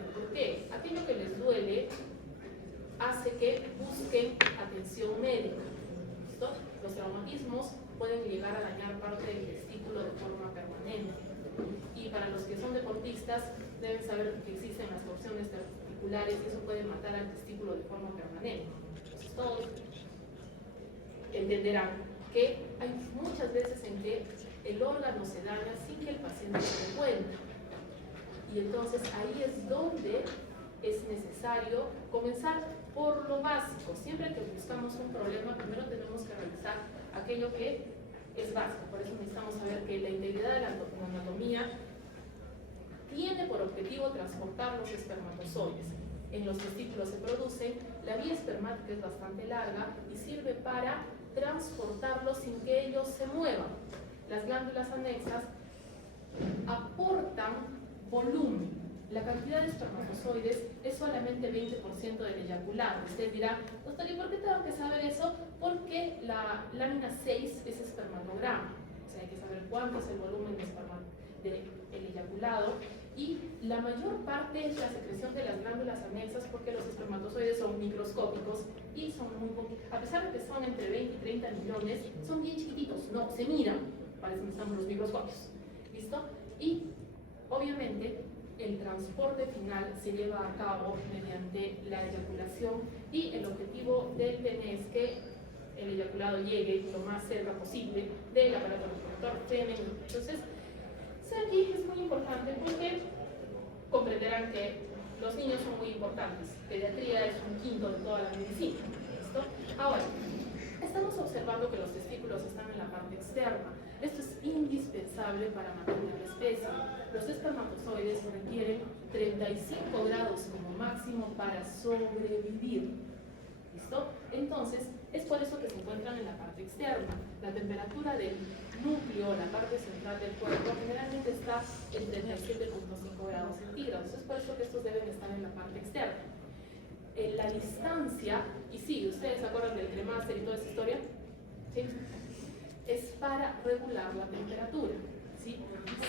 importante. ¿Por qué? Aquello que les duele hace que busquen atención médica. ¿Listo? Los traumatismos pueden llegar a dañar parte del testículo de forma permanente. Y para los que son deportistas, deben saber que existen las torsiones testiculares y eso puede matar al testículo de forma permanente. Entonces, todos entenderán que hay muchas veces en que el órgano se daña sin que el paciente se dé cuenta. Y entonces ahí es donde es necesario comenzar por lo básico. Siempre que buscamos un problema, primero tenemos que revisar aquello que es básico. Por eso necesitamos saber que la integridad de la anatomía tiene por objetivo transportar los espermatozoides. En los testículos se producen, la vía espermática es bastante larga y sirve para transportarlos sin que ellos se muevan. Las glándulas anexas aportan volumen. La cantidad de espermatozoides es solamente 20% del eyaculado. Usted dirá, doctor, ¿y por qué tengo que saber eso? Porque la lámina 6 es espermatograma. O sea, hay que saber cuánto es el volumen del eyaculado. Y la mayor parte es la secreción de las glándulas anexas porque los espermatozoides son microscópicos y son muy poquitos. A pesar de que son entre 20 y 30 millones, son bien chiquititos, no, se miran. Para eso necesitamos los microscopios. ¿Listo? Y obviamente el transporte final se lleva a cabo mediante la eyaculación y el objetivo del pene es que el eyaculado llegue lo más cerca posible del aparato reproductor femenino. Entonces, aquí es muy importante porque comprenderán que los niños son muy importantes. Pediatría es 1/5 de toda la medicina. ¿Listo? Ahora, estamos observando que los testículos están en la parte externa. Esto es indispensable para mantener la especie. Los espermatozoides requieren 35 grados como máximo para sobrevivir. ¿Listo? Entonces, es por eso que se encuentran en la parte externa. La temperatura del núcleo, la parte central del cuerpo, generalmente está en 37,5 grados centígrados. Es por eso que estos deben estar en la parte externa. En la distancia, y sí, ¿ustedes se acuerdan del cremaster y toda esa historia? ¿Sí? Es para regular la temperatura. ¿Sí?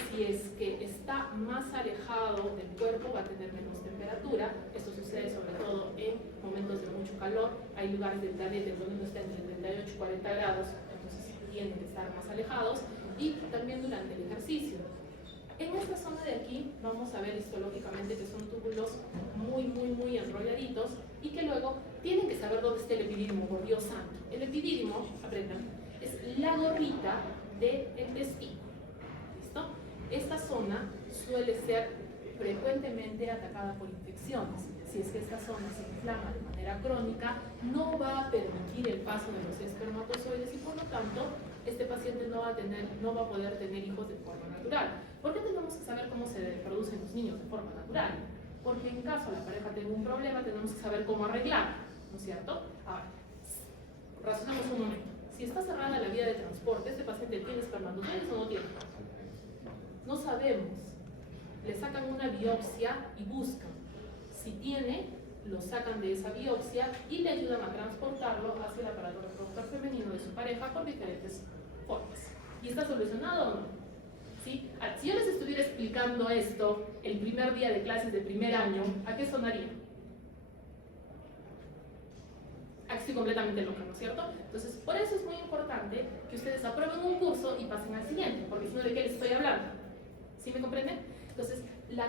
Si es que está más alejado del cuerpo, va a tener menos temperatura. Esto sucede sobre todo en momentos de mucho calor. Hay lugares del planeta donde no está entre 38 y 40 grados, entonces tienen que estar más alejados. Y también durante el ejercicio. En esta zona de aquí vamos a ver histológicamente que son túbulos muy enrolladitos y que luego tienen que saber dónde está el epidídimo, por Dios santo. El epidídimo, aprendan, es la gorrita del testículo. ¿Listo? Esta zona suele ser frecuentemente atacada por infecciones. Si es que esta zona se inflama de manera crónica, no va a permitir el paso de los espermatozoides y por lo tanto este paciente no va a poder tener hijos de forma natural. ¿Por qué tenemos que saber cómo se reproducen los niños de forma natural? Porque en caso la pareja tenga un problema, tenemos que saber cómo arreglarlo, ¿no es cierto? Ahora, razonemos un momento. Si está cerrada la vía de transporte, ¿este paciente tiene espermatozoides o no tiene? No sabemos. Le sacan una biopsia y buscan. Si tiene, lo sacan de esa biopsia y le ayudan a transportarlo hacia el aparato reproductor femenino de su pareja por diferentes formas. ¿Y está solucionado o no? ¿Sí? Si yo les estuviera explicando esto el primer día de clases de primer año, ¿a qué sonaría? Estoy completamente loca, ¿no es cierto? Entonces, por eso es muy importante que ustedes aprueben un curso y pasen al siguiente, porque si no, ¿de qué les estoy hablando? ¿Sí me comprenden? Entonces, la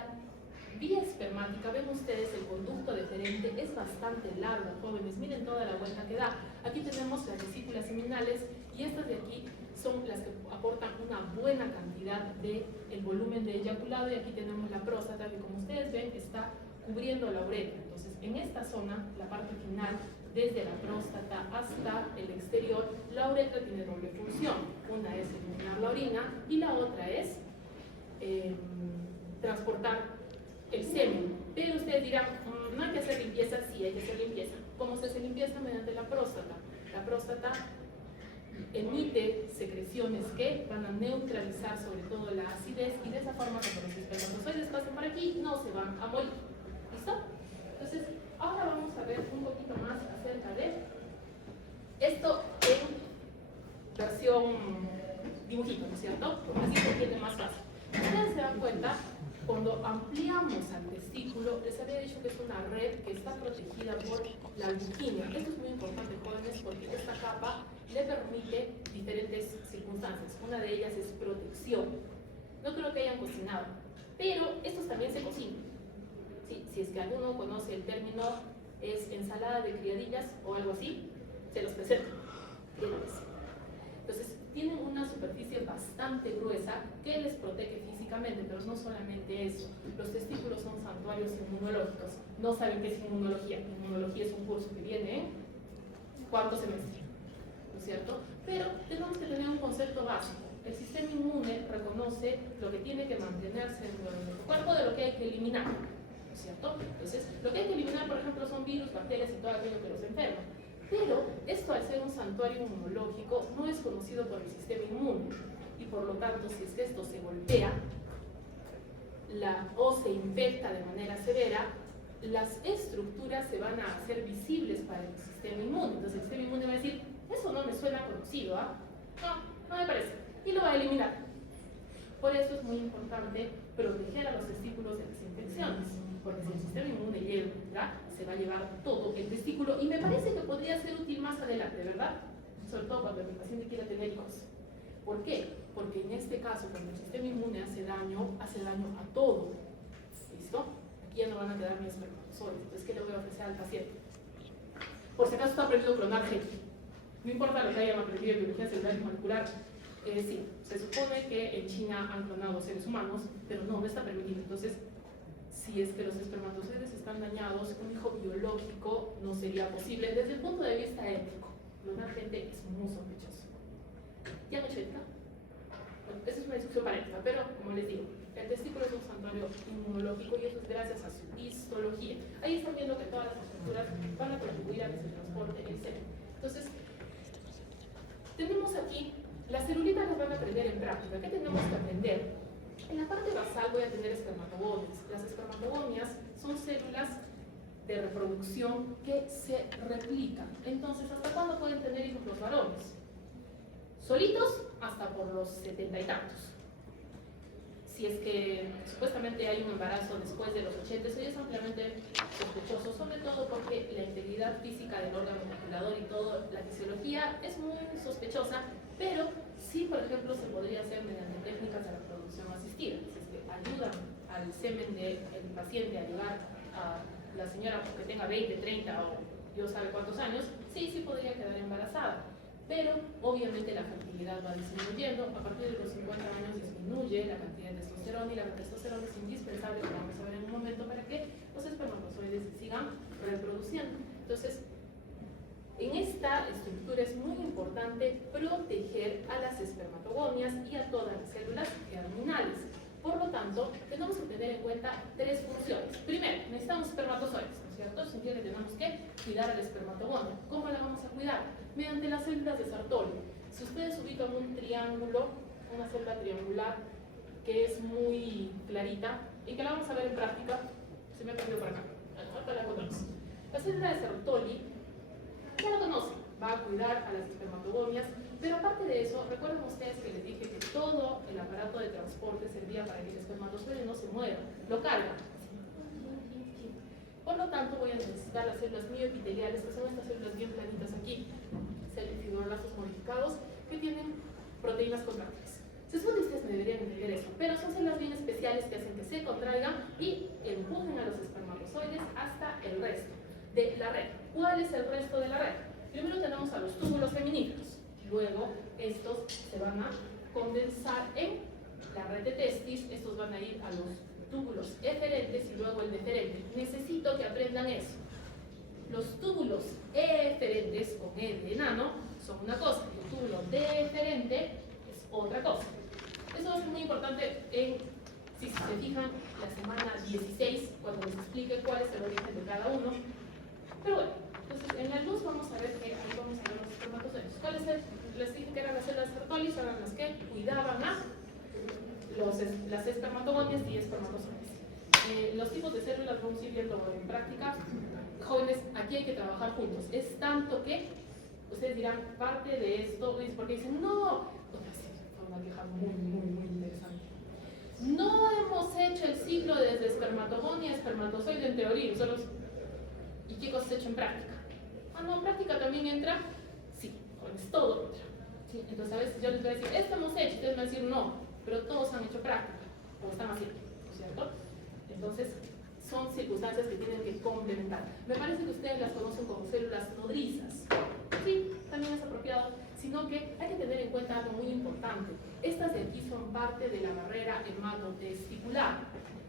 vía espermática, ven ustedes, el conducto deferente es bastante largo, jóvenes, miren toda la vuelta que da. Aquí tenemos las vesículas seminales y estas de aquí son las que aportan una buena cantidad del volumen de eyaculado y aquí tenemos la próstata que, como ustedes ven, está cubriendo la uretra. Entonces, en esta zona, la parte final, desde la próstata hasta el exterior, la uretra tiene doble función. Una es eliminar la orina y la otra es transportar el semen. Pero ustedes dirán, no hay que hacer limpieza. Sí, hay que hacer limpieza. ¿Cómo se hace limpieza? Mediante la próstata. La próstata emite secreciones que van a neutralizar sobre todo la acidez y de esa forma cuando los espermatozoides pasen por aquí no se van a morir. ¿Listo? Entonces, ahora vamos a ver un poquito más acerca de esto en versión dibujito, ¿no es cierto? Así se entiende más fácil. Ustedes se dan cuenta, cuando ampliamos al testículo, testículo, les había dicho que es una red que está protegida por la albuquina. Esto es muy importante, jóvenes, porque esta capa le permite diferentes circunstancias. Una de ellas es protección. No creo que hayan cocinado, pero estos también se cocinan. ¿Sí? Si es que alguno conoce el término, es ensalada de criadillas o algo así, se los presento. Entonces, tienen una superficie bastante gruesa que les protege físicamente, pero no solamente eso. Los testículos son santuarios inmunológicos. No saben qué es inmunología. Inmunología es un curso que viene en cuarto semestre, ¿no es cierto? Pero tenemos que tener un concepto básico. El sistema inmune reconoce lo que tiene que mantenerse en nuestro cuerpo de lo que hay que eliminar, ¿no es cierto? Entonces, lo que hay que eliminar, por ejemplo, son virus, bacterias y todo aquello que los enferma. Pero esto, al ser un santuario inmunológico, no es conocido por el sistema inmune. Y por lo tanto, si es que esto se golpea o se infecta de manera severa, las estructuras se van a hacer visibles para el sistema inmune. Entonces el sistema inmune va a decir, eso no me suena conocido, ¿ah? No me parece. Y lo va a eliminar. Por eso es muy importante proteger a los testículos de las infecciones. Porque si el sistema inmune llega, se va a llevar todo el testículo. Y me parece que podría ser útil más adelante, ¿verdad? Sobre todo cuando el paciente quiera tener hijos. ¿Por qué? Porque en este caso, cuando el sistema inmune hace daño a todo. ¿Listo? Aquí ya no van a quedar mis espermatozoides. Entonces, ¿qué le voy a ofrecer al paciente? Por si acaso está aprendiendo a clonar gente. No importa lo que hayan aprendido en biología celular y molecular. Sí, se supone que en China han clonado seres humanos, pero no está permitido. Entonces, si es que los espermatozoides están dañados, un hijo biológico no sería posible desde el punto de vista ético. Clonar gente es muy sospechoso. ¿Ya me ética? Bueno, esa es una discusión para ética, pero como les digo, el testículo es un santuario inmunológico y eso es gracias a su histología. Ahí están viendo que todas las estructuras van a contribuir a que se transporte el semen. Entonces, tenemos aquí, las celulitas las van a aprender en práctica. ¿Qué tenemos que aprender? En la parte basal voy a tener espermatogomias. Las espermatogomias son células de reproducción que se replican. Entonces, ¿hasta cuándo pueden tener hijos los varones? Solitos hasta por los 70 y tantos. Si es que supuestamente hay un embarazo después de los 80, eso ya es ampliamente sospechoso, sobre todo porque la integridad física del órgano copulador y toda la fisiología es muy sospechosa, pero sí, por ejemplo, se podría hacer mediante técnicas de reproducción asistida, si es que ayudan al semen del paciente a llegar a la señora que tenga 20, 30 o Dios sabe cuántos años, sí podría quedar embarazada. Pero obviamente la fertilidad va disminuyendo. A partir de los 50 años disminuye la cantidad de testosterona y la testosterona es indispensable, como vamos a ver en un momento, para que los espermatozoides sigan reproduciendo. Entonces, en esta estructura es muy importante proteger a las espermatogomias y a todas las células germinales. Por lo tanto, tenemos que tener en cuenta tres funciones. Primero, necesitamos espermatozoides, ¿no es cierto? Eso significa que tenemos que cuidar a la espermatogomia. ¿Cómo la vamos a cuidar? Mediante las células de Sertoli. Si ustedes ubican un triángulo, una célula triangular que es muy clarita y que la vamos a ver en práctica, se me ha perdido por acá. Ahorita la conocemos. La célula de Sertoli, ya la conocen, va a cuidar a las espermatogomias, pero aparte de eso, recuerden ustedes que les dije que todo el aparato de transporte servía para que el espermatozoide no se mueva, lo carga. Por lo tanto, voy a necesitar las células mioepiteliales, que son estas células bien planitas aquí, fibroblastos modificados, que tienen proteínas contráctiles. Se supone que ustedes me deberían entender eso, pero son células bien especiales que hacen que se contraigan y empujen a los espermatozoides hasta el resto de la red. ¿Cuál es el resto de la red? Primero tenemos a los túbulos feminíferos. Luego, estos se van a condensar en la red de testis. Estos van a ir a los túbulos eferentes y luego el deferente. Necesito que aprendan eso. Los túbulos eferentes, con E de enano, son una cosa. El túbulo deferente es otra cosa. Eso va a ser muy importante si se fijan, la semana 16, cuando les explique cuál es el origen de cada uno. Pero bueno, entonces en la luz vamos a ver que ahí vamos a ver los espermatozoides. ¿Cuáles les dije que eran las células Sertoli? Eran las que cuidaban a las espermatogomias y espermatozoides. Los tipos de células vamos a ir viendo en práctica. Jóvenes, aquí hay que trabajar juntos. Es tanto que ustedes dirán, parte de esto es porque dicen, no, fue una queja muy interesante. no hemos hecho el ciclo desde espermatogonia a espermatozoide en teoría. ¿Y qué cosas he hecho en práctica? Ah, no, en práctica también entra. Sí, jóvenes, todo entra. ¿Sí? Entonces a veces yo les voy a decir, esto hemos hecho, ustedes me van a decir no, pero todos han hecho práctica, o están haciendo, ¿no es cierto? Entonces, son circunstancias que tienen que complementar. Me parece que ustedes las conocen como células nodrizas. Sí, también es apropiado, sino que hay que tener en cuenta algo muy importante. Estas de aquí son parte de la barrera hematotesticular.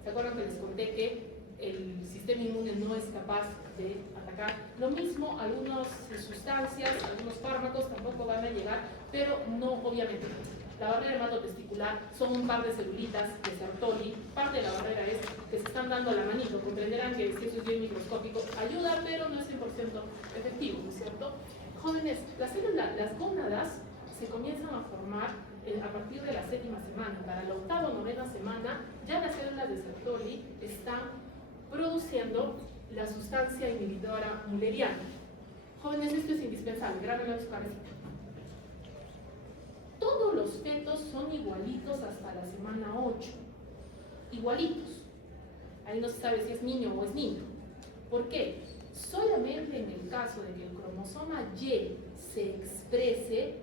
¿Se acuerdan que les conté que el sistema inmune no es capaz de atacar? Lo mismo, algunas sustancias, algunos fármacos tampoco van a llegar, pero no, obviamente. La barrera hematotesticular son un par de celulitas de Sertoli. Parte de la barrera es que se están dando la manito. Comprenderán que si eso es bien microscópico, ayuda, pero no es 100% efectivo, ¿no es cierto? Jóvenes, las células, las gónadas se comienzan a formar a partir de la 7ª semana. Para la 8ª o 9ª semana, ya las células de Sertoli están produciendo la sustancia inhibidora mulleriana. Jóvenes, esto es indispensable, grábenlo en su cabeza. Todos los fetos son igualitos hasta la semana 8. Igualitos. Ahí no se sabe si es niño o es niña. ¿Por qué? Solamente en el caso de que el cromosoma Y se exprese,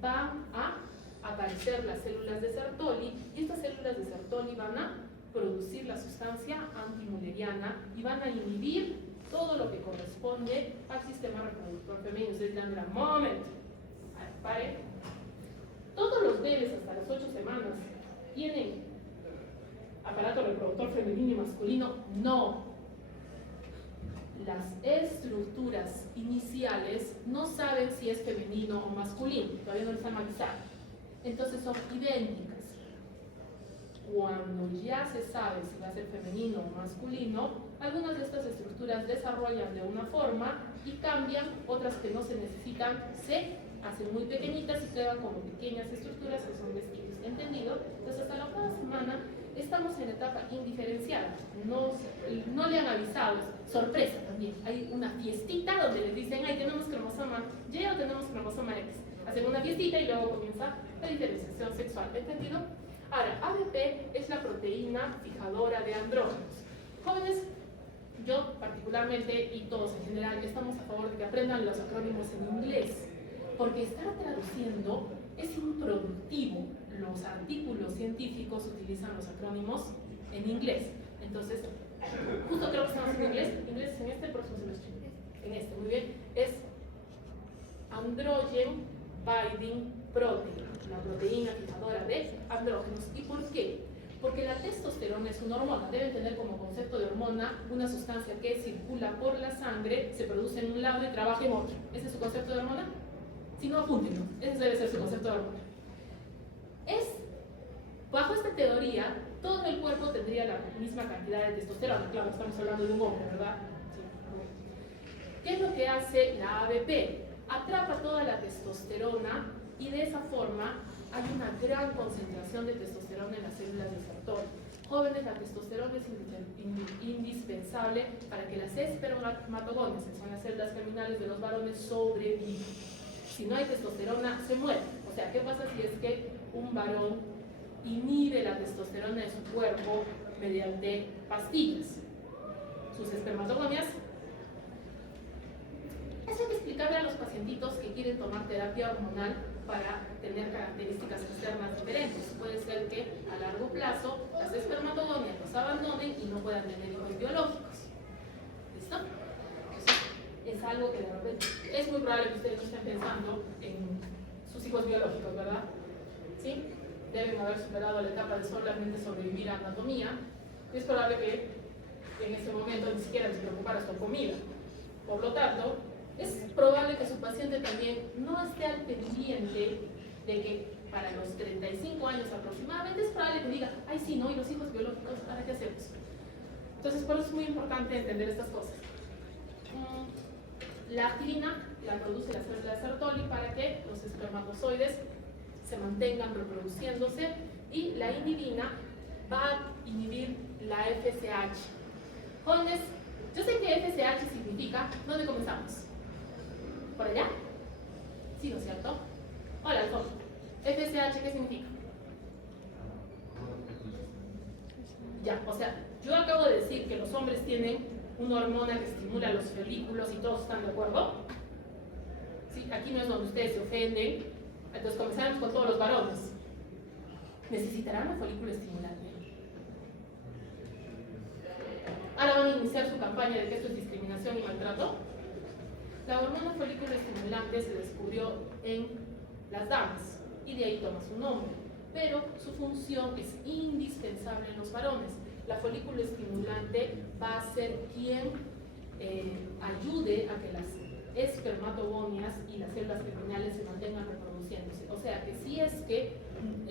van a aparecer las células de Sertoli, y estas células de Sertoli van a producir la sustancia antimulleriana y van a inhibir todo lo que corresponde al sistema reproductor femenino. Ustedes dirán, moment, pare. Todos los bebés hasta las 8 semanas tienen aparato reproductor femenino y masculino. No. Las estructuras iniciales no saben si es femenino o masculino, todavía no les han avisado. Entonces son idénticas. Cuando ya se sabe si va a ser femenino o masculino, algunas de estas estructuras desarrollan de una forma y cambian, otras que no se necesitan se hacen muy pequeñitas y quedan como pequeñas estructuras que son vestigos. ¿Entendido? Entonces hasta la 8ª semana estamos en etapa indiferenciada. No le han avisado, es sorpresa también. Hay una fiestita donde les dicen, ay, tenemos cromosoma Y o tenemos cromosoma X. Hacen una fiestita y luego comienza la diferenciación sexual. ¿Entendido? Ahora, ABP es la proteína fijadora de andrógenos. Jóvenes, yo particularmente y todos en general estamos a favor de que aprendan los acrónimos en inglés, porque estar traduciendo es improductivo. Los artículos científicos utilizan los acrónimos en inglés. Entonces, justo creo que estamos en inglés es en este, el próximo semestre. En este, muy bien. Es Androgen Binding Protein, la proteína fijadora de andrógenos. ¿Y por qué? Porque la testosterona es una hormona. Deben tener como concepto de hormona una sustancia que circula por la sangre, se produce en un lado y trabaja en otro. ¿Ese es su concepto de hormona? Si no, apúntenlo. Ese debe ser su concepto de hormona. Bajo esta teoría, todo el cuerpo tendría la misma cantidad de testosterona. Claro, estamos hablando de un hombre, ¿verdad? Sí. ¿Qué es lo que hace la ABP? Atrapa toda la testosterona y de esa forma hay una gran concentración de testosterona en las células de Sertoli. Jóvenes, la testosterona es indispensable para que las espermatogonias, que son las células germinales de los varones, sobrevivan. Si no hay testosterona, se muere. O sea, ¿qué pasa si es que un varón inhibe la testosterona de su cuerpo mediante pastillas? Sus espermatogonias. Eso hay que explicarle a los pacientitos que quieren tomar terapia hormonal para tener características externas diferentes. Puede ser que a largo plazo las espermatogonias los abandonen y no puedan tener hijos biológicos. ¿Listo? Es algo que de repente es muy probable que ustedes no estén pensando en sus hijos biológicos, ¿verdad? ¿Sí? Deben haber superado la etapa de solamente sobrevivir a anatomía. Es probable que en ese momento ni siquiera les preocupara su comida. Por lo tanto, es probable que su paciente también no esté al pendiente de que para los 35 años aproximadamente es probable que diga, ay sí, no, y los hijos biológicos, ¿para qué hacemos? Entonces, por eso es muy importante entender estas cosas. La actina la produce la célula de Sertoli para que los espermatozoides se mantengan reproduciéndose, y la inhibina va a inhibir la FSH. Jóvenes, yo sé que FSH significa, ¿dónde comenzamos? ¿Por allá? Sí, ¿no es cierto? Hola, Alfonso. FSH, ¿qué significa? Ya, o sea, yo acabo de decir que los hombres tienen una hormona que estimula los folículos y todos están de acuerdo. ¿Sí? Aquí no es donde ustedes se ofenden. Entonces comenzaremos con todos los varones. ¿Necesitarán un folículo estimulante? Ahora van a iniciar su campaña de que esto es discriminación y maltrato. La hormona folículo estimulante se descubrió en las damas y de ahí toma su nombre, pero su función es indispensable en los varones. La folículo estimulante va a ser quien ayude a que las espermatogonias y las células germinales se mantengan reproduciéndose. O sea que si es que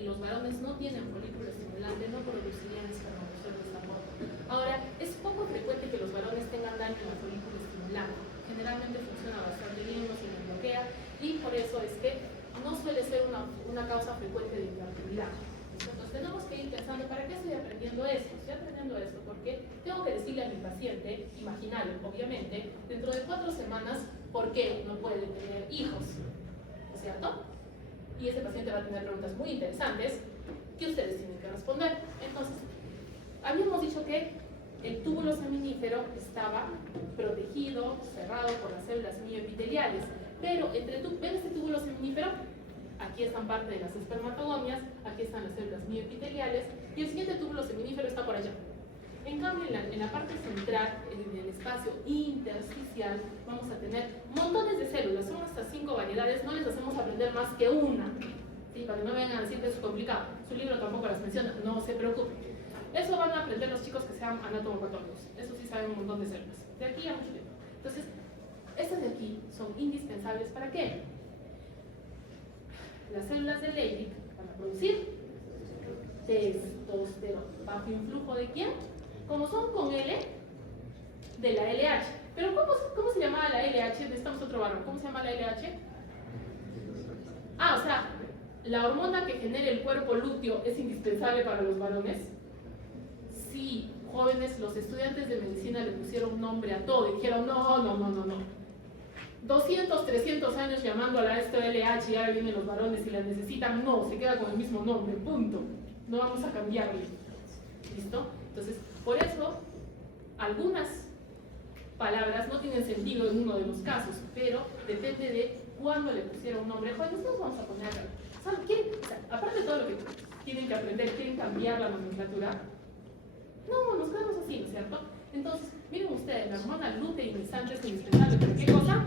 los varones no tienen folículo estimulante, no producirían espermatozoides tampoco. Ahora, es poco frecuente que los varones tengan daño en la folículo estimulante. Generalmente funciona bastante bien, no se les bloquea, y por eso es que no suele ser una causa frecuente de infertilidad. Entonces tenemos que ir pensando, ¿para qué estoy aprendiendo esto? Estoy aprendiendo esto porque tengo que decirle a mi paciente, imaginario obviamente, dentro de 4 semanas, ¿por qué no puede tener hijos? ¿No es cierto? Y ese paciente va a tener preguntas muy interesantes que ustedes tienen que responder. Entonces, habíamos dicho que el túbulo seminífero estaba protegido, cerrado por las células mioepiteliales, pero ¿ven este túbulo seminífero? Aquí están parte de las espermatogomias, aquí están las células mioepiteliales, y el siguiente túbulo seminífero está por allá. En cambio, en la parte central, en el espacio intersticial, vamos a tener montones de células, son hasta 5 variedades, no les hacemos aprender más que una, ¿sí? Para que no vengan a decir que es complicado. Su libro tampoco las menciona, no se preocupen. Eso van a aprender los chicos que sean anatomopatólogos, eso sí saben un montón de células, de aquí a mucho tiempo. Entonces, estas de aquí son indispensables ¿para qué? Las células de Leydig van a producir testosterona. ¿Bajo influjo de quién? Como son con L, de la LH. Pero ¿cómo se llamaba la LH? Necesitamos otro varón. ¿Cómo se llama la LH? Ah, o sea, la hormona que genera el cuerpo lúteo es indispensable para los varones. Sí, jóvenes, los estudiantes de medicina le pusieron nombre a todo y dijeron, no. 200, 300 años llamando a esto LH y ahora vienen los varones y la necesitan. No, se queda con el mismo nombre, punto. No vamos a cambiarle. ¿Listo? Entonces, por eso, algunas palabras no tienen sentido en uno de los casos, pero depende de cuándo le pusieron nombre. Jóvenes, no nos vamos a poner acá. Aparte de todo lo que tienen que aprender, quieren cambiar la nomenclatura. No, nos quedamos así, ¿no es cierto? Entonces, miren ustedes, la hormona luteinizante es indispensable. ¿Para qué cosa?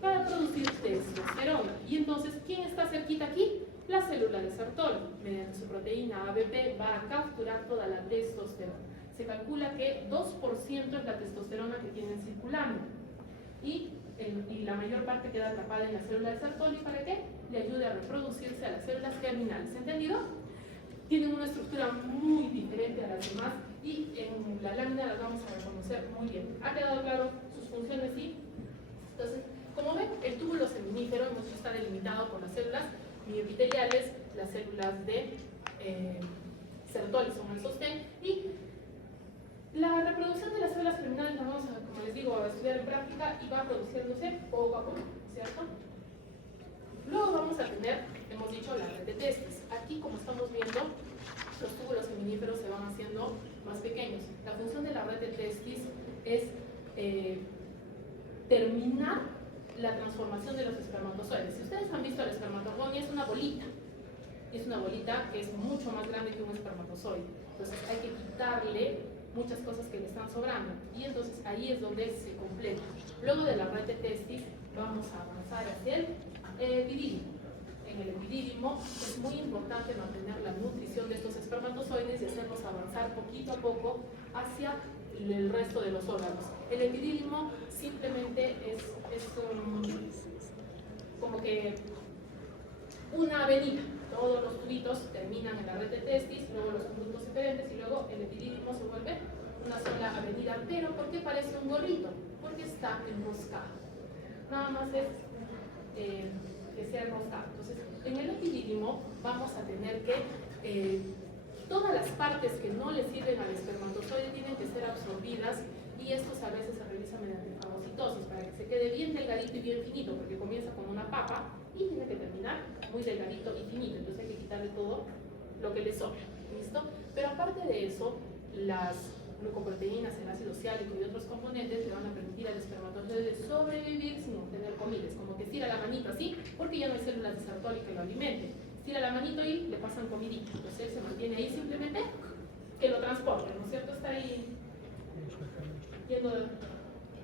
Para producir testosterona. Y entonces, ¿quién está cerquita aquí? La célula de Sertoli, mediante su proteína ABP, va a capturar toda la testosterona. Se calcula que 2% es la testosterona que tienen circulando. Y la mayor parte queda atrapada en la célula de Sertoli. ¿Para qué? Le ayude a reproducirse a las células germinales. ¿Entendido? Tienen una estructura muy diferente a las demás y en la lámina las vamos a reconocer muy bien. ¿Ha quedado claro sus funciones? Sí. Entonces, como ven, el túbulo seminífero está delimitado por las células mioepiteliales, las células de Sertoli son el sostén, y la reproducción de las células germinales la vamos a, como les digo, a estudiar en práctica y va produciéndose poco a poco, ¿cierto? Luego vamos a tener, hemos dicho, la red de testis. Aquí, como estamos viendo, los túbulos seminíferos se van haciendo más pequeños. La función de la red de testis es terminar la transformación de los espermatozoides. Si ustedes han visto la espermatogonia, es una bolita. Es una bolita que es mucho más grande que un espermatozoide. Entonces hay que quitarle muchas cosas que le están sobrando. Y entonces ahí es donde se completa. Luego de la red de testis, vamos a avanzar hacia el epidídimo. En el epidídimo es muy importante mantener la nutrición de estos espermatozoides y hacerlos avanzar poquito a poco hacia el resto de los órganos. El epidídimo simplemente es como que una avenida. Todos los tubitos terminan en la red de testis, luego los conductos diferentes y luego el epidídimo se vuelve una sola avenida. Pero ¿por qué parece un gorrito? Porque está enroscado. Nada más es que sea enroscado. Entonces, en el epidídimo vamos a tener que todas las partes que no le sirven al espermatozoide tienen que ser absorbidas, y estos a veces se realizan mediante fagocitosis para que se quede bien delgadito y bien finito, porque comienza con una papa y tiene que terminar muy delgadito y finito. Entonces hay que quitarle todo lo que le sobra. ¿Listo? Pero aparte de eso, las glucoproteínas, el ácido ciálico y otros componentes le van a permitir al espermatozoide sobrevivir sin obtener comida. Es como que estira la manito así, porque ya no hay células de Sertoli que lo alimenten. Estira la manito y le pasan comidita. Entonces él se mantiene ahí simplemente que lo transporte, ¿no es cierto? Está ahí yendo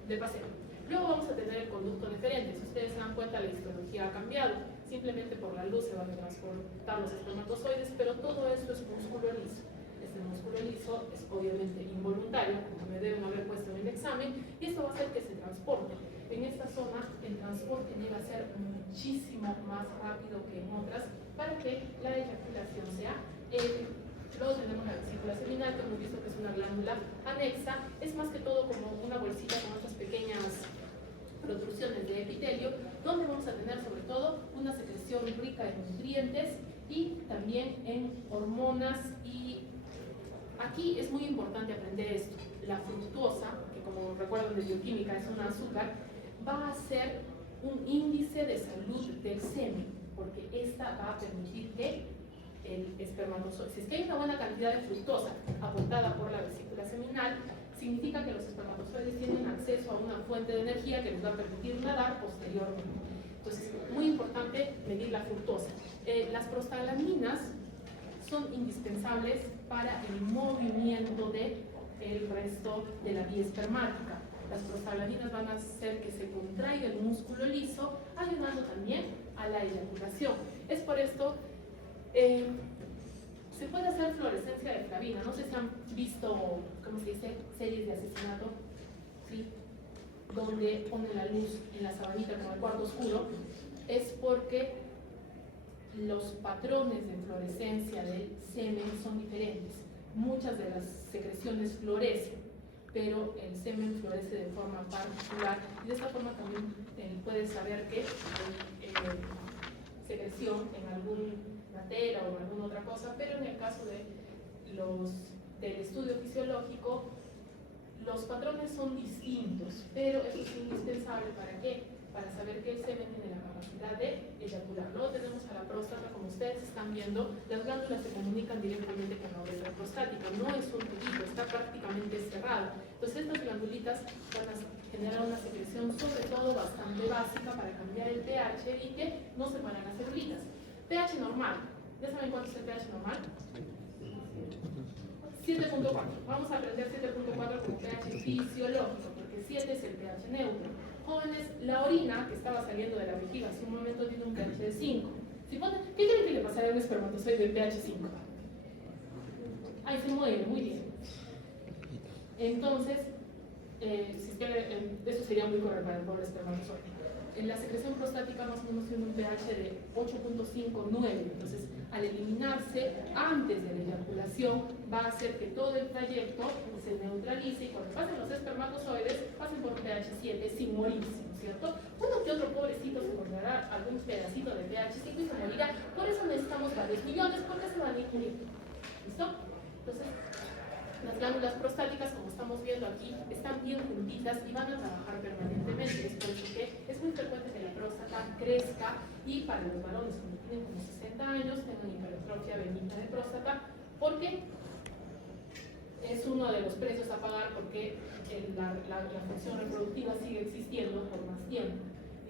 de paseo. Luego vamos a tener el conducto deferente. Si ustedes se dan cuenta, la histología ha cambiado. Simplemente por la luz se van a transportar los espermatozoides, pero todo esto es músculo liso. Este músculo liso es obviamente involuntario, como me deben haber puesto en el examen, y esto va a hacer que se transporte. En esta zona el transporte llega a ser muchísimo más rápido que en otras para que la eyaculación sea Luego tenemos la vesícula seminal, que hemos visto que es una glándula anexa, es más que todo como una bolsita con otras pequeñas protrusiones de epitelio, donde vamos a tener sobre todo una secreción rica en nutrientes y también en hormonas. Y aquí es muy importante aprender esto. La fructuosa, que como recuerdan de bioquímica es un azúcar, va a ser un índice de salud del semen, porque esta va a permitir que el espermatozoide, si es que hay una buena cantidad de fructosa aportada por la vesícula seminal, significa que los espermatozoides tienen acceso a una fuente de energía que les va a permitir nadar posteriormente. Entonces, muy importante medir la fructosa. Las prostaglandinas son indispensables para el movimiento del resto de la vía espermática. Las prostaglandinas van a hacer que se contraiga el músculo liso, ayudando también a la eyaculación. Es por esto se puede hacer fluorescencia de flavina. No sé si han visto, ¿cómo se dice?, series de asesinato, ¿sí?, donde ponen la luz en la sabanita como el cuarto oscuro. Es porque los patrones de fluorescencia del semen son diferentes. Muchas de las secreciones florecen, pero el semen florece de forma particular, y de esta forma también puedes saber que secreción en alguna tela o en alguna otra cosa, pero en el caso del estudio fisiológico, los patrones son distintos, pero eso es indispensable. ¿Para qué? Para saber que el semen tiene la capacidad de eyacular. Luego tenemos a la próstata, como ustedes están viendo, las glándulas se comunican directamente con la uretra prostática, no es un tubito, está prácticamente cerrado. Entonces estas glandulitas van a generar una secreción, sobre todo bastante básica, para cambiar el pH y que no se mueran las celulitas. pH normal, ¿ya saben cuánto es el pH normal? 7.4. Vamos a aprender 7.4 como pH fisiológico, porque 7 es el pH neutro. Jóvenes, la orina que estaba saliendo de la vejiga hace un momento tiene un pH de 5. ¿Qué creen que le pasaría a un espermatozoide de pH 5? Ahí se muere, muy bien. Entonces, si es que eso sería muy correcto para el pobre espermatozoide. En la secreción prostática más o menos tiene un pH de 8.5-9, entonces al eliminarse antes de la eyaculación va a hacer que todo el trayecto se neutralice y cuando pasen los espermatozoides pasen por pH 7 sin morirse, ¿no es cierto? Uno que otro pobrecito se encontrará algún pedacito de pH 5 y se morirá, por eso necesitamos varios millones porque se van a ir muriendo. ¿Listo? Entonces, las glándulas prostáticas, como estamos viendo aquí, están bien juntitas y van a trabajar permanentemente. Es por eso que es muy frecuente que la próstata crezca, y para los varones cuando tienen como 60 años tengan hipertrofia benigna de próstata, porque es uno de los precios a pagar, porque la función reproductiva sigue existiendo por más tiempo.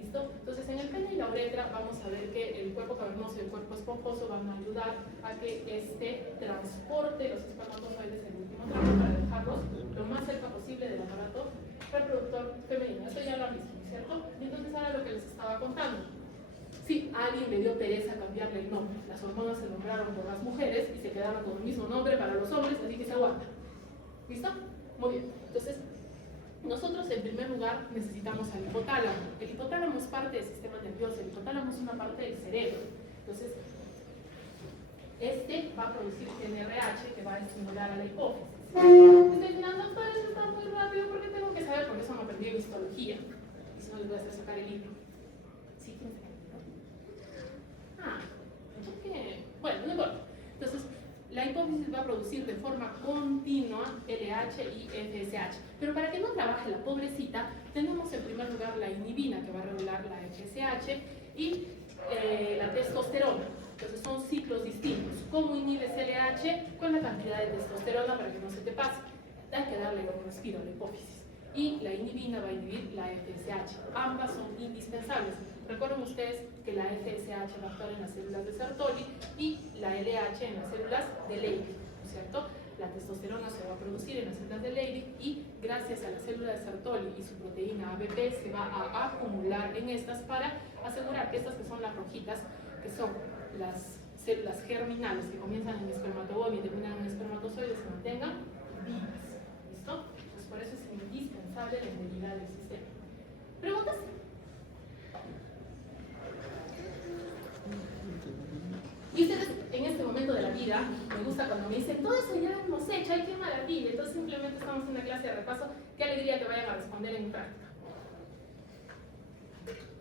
¿Listo? Entonces, en el pene y la uretra vamos a ver que el cuerpo cavernoso y el cuerpo esponjoso van a ayudar a que transporte los espermatozoides en el último tramo para dejarlos lo más cerca posible del aparato reproductor femenino. Esto ya lo han visto, ¿no es cierto? Y entonces ahora lo que les estaba contando. Sí, a alguien le dio pereza cambiarle el nombre. Las hormonas se nombraron por las mujeres y se quedaron con el mismo nombre para los hombres, así que se aguanta. ¿Listo? Muy bien. Entonces, nosotros en primer lugar necesitamos al hipotálamo. El hipotálamo es parte del sistema nervioso, el hipotálamo es una parte del cerebro. Entonces, este va a producir GnRH que va a estimular a la hipófisis. Estoy diciendo, doctor, eso está muy rápido, porque tengo que saber, por eso me aprendí en histología. Y si no, les voy a hacer sacar el libro. ¿Sí? ¿Quién saca el libro? ¿Por qué? Bueno, no importa. Entonces, la hipófisis va a producir de forma continua LH y FSH. Pero para que no trabaje la pobrecita, tenemos en primer lugar la inhibina, que va a regular la FSH, y la testosterona. Entonces son ciclos distintos. ¿Cómo inhibes LH? Con la cantidad de testosterona para que no se te pase. Hay que darle un respiro a la hipófisis. Y la inhibina va a inhibir la FSH. Ambas son indispensables. Recuerden ustedes que la FSH va a actuar en las células de Sertoli y la LH en las células de Leydig, ¿no es cierto? La testosterona se va a producir en las células de Leydig y gracias a la célula de Sertoli y su proteína ABP se va a acumular en estas para asegurar que estas que son las rojitas, que son las células germinales que comienzan en espermatogomia y terminan en espermatozoides, se mantengan vivas. ¿Listo? Pues por eso es indispensable la integridad del sistema. ¿Preguntas? Y ustedes, en este momento de la vida, me gusta cuando me dicen, todo eso ya lo hemos hecho, ay, qué maravilla. Entonces simplemente estamos en una clase de repaso, qué alegría que vayan a responder en práctica.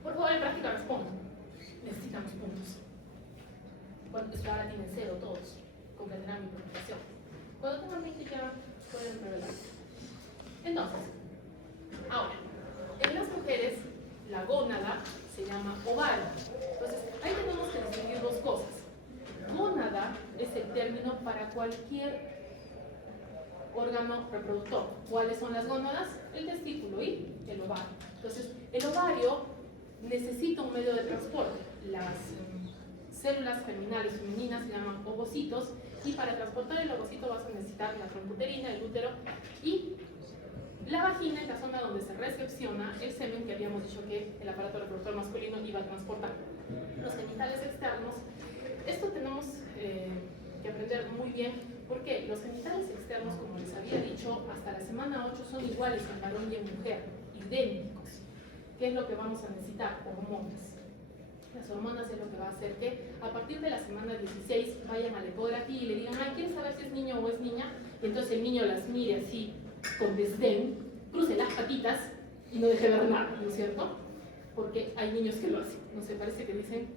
Por favor, en práctica respondan. Necesitamos puntos. Bueno, pues ahora tienen 0 todos, comprenderán mi preocupación. Cuando tengan 20 ya pueden revelar. Entonces, ahora, en las mujeres, la gónada se llama ovario. Entonces, ahí tenemos que distinguir dos cosas. Gónada es el término para cualquier órgano reproductor. ¿Cuáles son las gónadas? El testículo y el ovario. Entonces, el ovario necesita un medio de transporte. Las células germinales femeninas se llaman ovocitos y para transportar el ovocito vas a necesitar la trompa uterina, el útero y la vagina, es la zona donde se recepciona el semen que habíamos dicho que el aparato reproductor masculino iba a transportar. Los genitales externos, esto tenemos que aprender muy bien porque los genitales externos, como les había dicho, hasta la semana 8 son iguales en varón y en mujer, idénticos. ¿Qué es lo que vamos a necesitar? Hormonas. Las hormonas es lo que va a hacer que a partir de la semana 16 vayan a la ecografía y le digan, ay, ¿quieres saber si es niño o es niña? Y entonces el niño las mire así con desdén, cruce las patitas y no deje ver nada, ¿no es cierto? Porque hay niños que lo hacen, no sé, parece que dicen,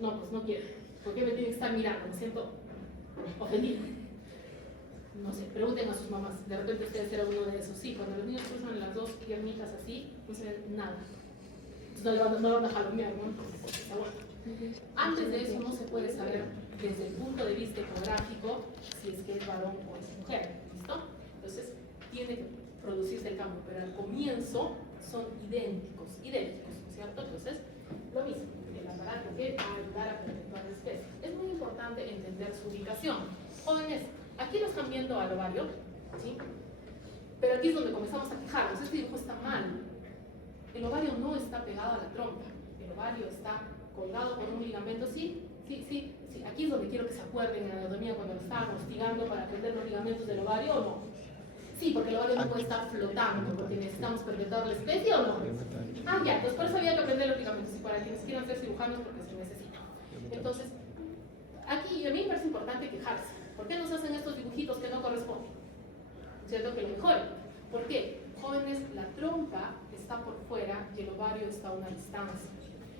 no, pues no quiero, ¿por qué me tienen que estar mirando? Me siento ofendido. No sé, pregunten a sus mamás, de repente ustedes eran uno de esos. Sí, cuando los niños cruzan las dos piernitas así, no se ven nada. Entonces no van a jalonear, ¿no? Entonces, está bueno. Antes de eso no se puede saber desde el punto de vista ecográfico si es que es varón o es mujer, ¿listo? Entonces, tiene que producirse el cambio, pero al comienzo son idénticos, ¿no es cierto? Entonces, lo mismo, el aparato que va a ayudar a perpetuar la especie. Es muy importante entender su ubicación. Jóvenes, aquí lo están viendo al ovario, ¿sí? Pero aquí es donde comenzamos a quejarnos, este dibujo está mal. El ovario no está pegado a la trompa, el ovario está colgado por un ligamento, sí. Aquí es donde quiero que se acuerden en anatomía cuando lo estaban hostigando para aprender los ligamentos del ovario, ¿o no? Sí, porque el ovario no puede estar flotando, porque necesitamos perpetuar la especie, ¿o no? Ah, ya, entonces por eso había que aprender los ligamentos, y para quienes quieran ser cirujanos, porque se necesita. Entonces, aquí a mí me parece importante quejarse. ¿Por qué nos hacen estos dibujitos que no corresponden? ¿Cierto? Que lo mejoren. ¿Por qué? Jóvenes, la trompa está por fuera y el ovario está a una distancia.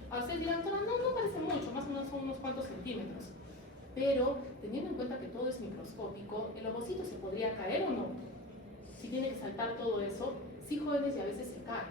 Ahora ustedes dirán, no parece mucho, más o menos son unos cuantos centímetros. Pero, teniendo en cuenta que todo es microscópico, ¿el ovocito se podría caer o no? Si tiene que saltar todo eso, sí, jóvenes, y a veces se cae.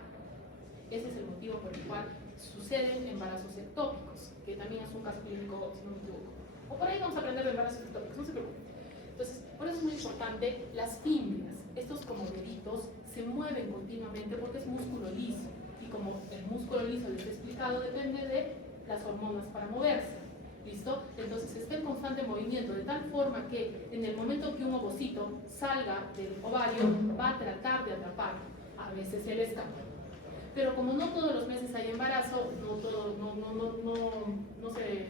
Ese es el motivo por el cual suceden embarazos ectópicos, que también es un caso clínico, si no me equivoco. O por ahí vamos a aprender de embarazos ectópicos, no se preocupen. Entonces, por eso es muy importante las fimbrias. Estos como deditos se mueven continuamente porque es músculo liso. Y como el músculo liso, les he explicado, depende de las hormonas para moverse. ¿Listo? Entonces está en constante movimiento, de tal forma que en el momento que un ovocito salga del ovario, va a tratar de atrapar. A veces se le escapa. Pero como no todos los meses hay embarazo, no se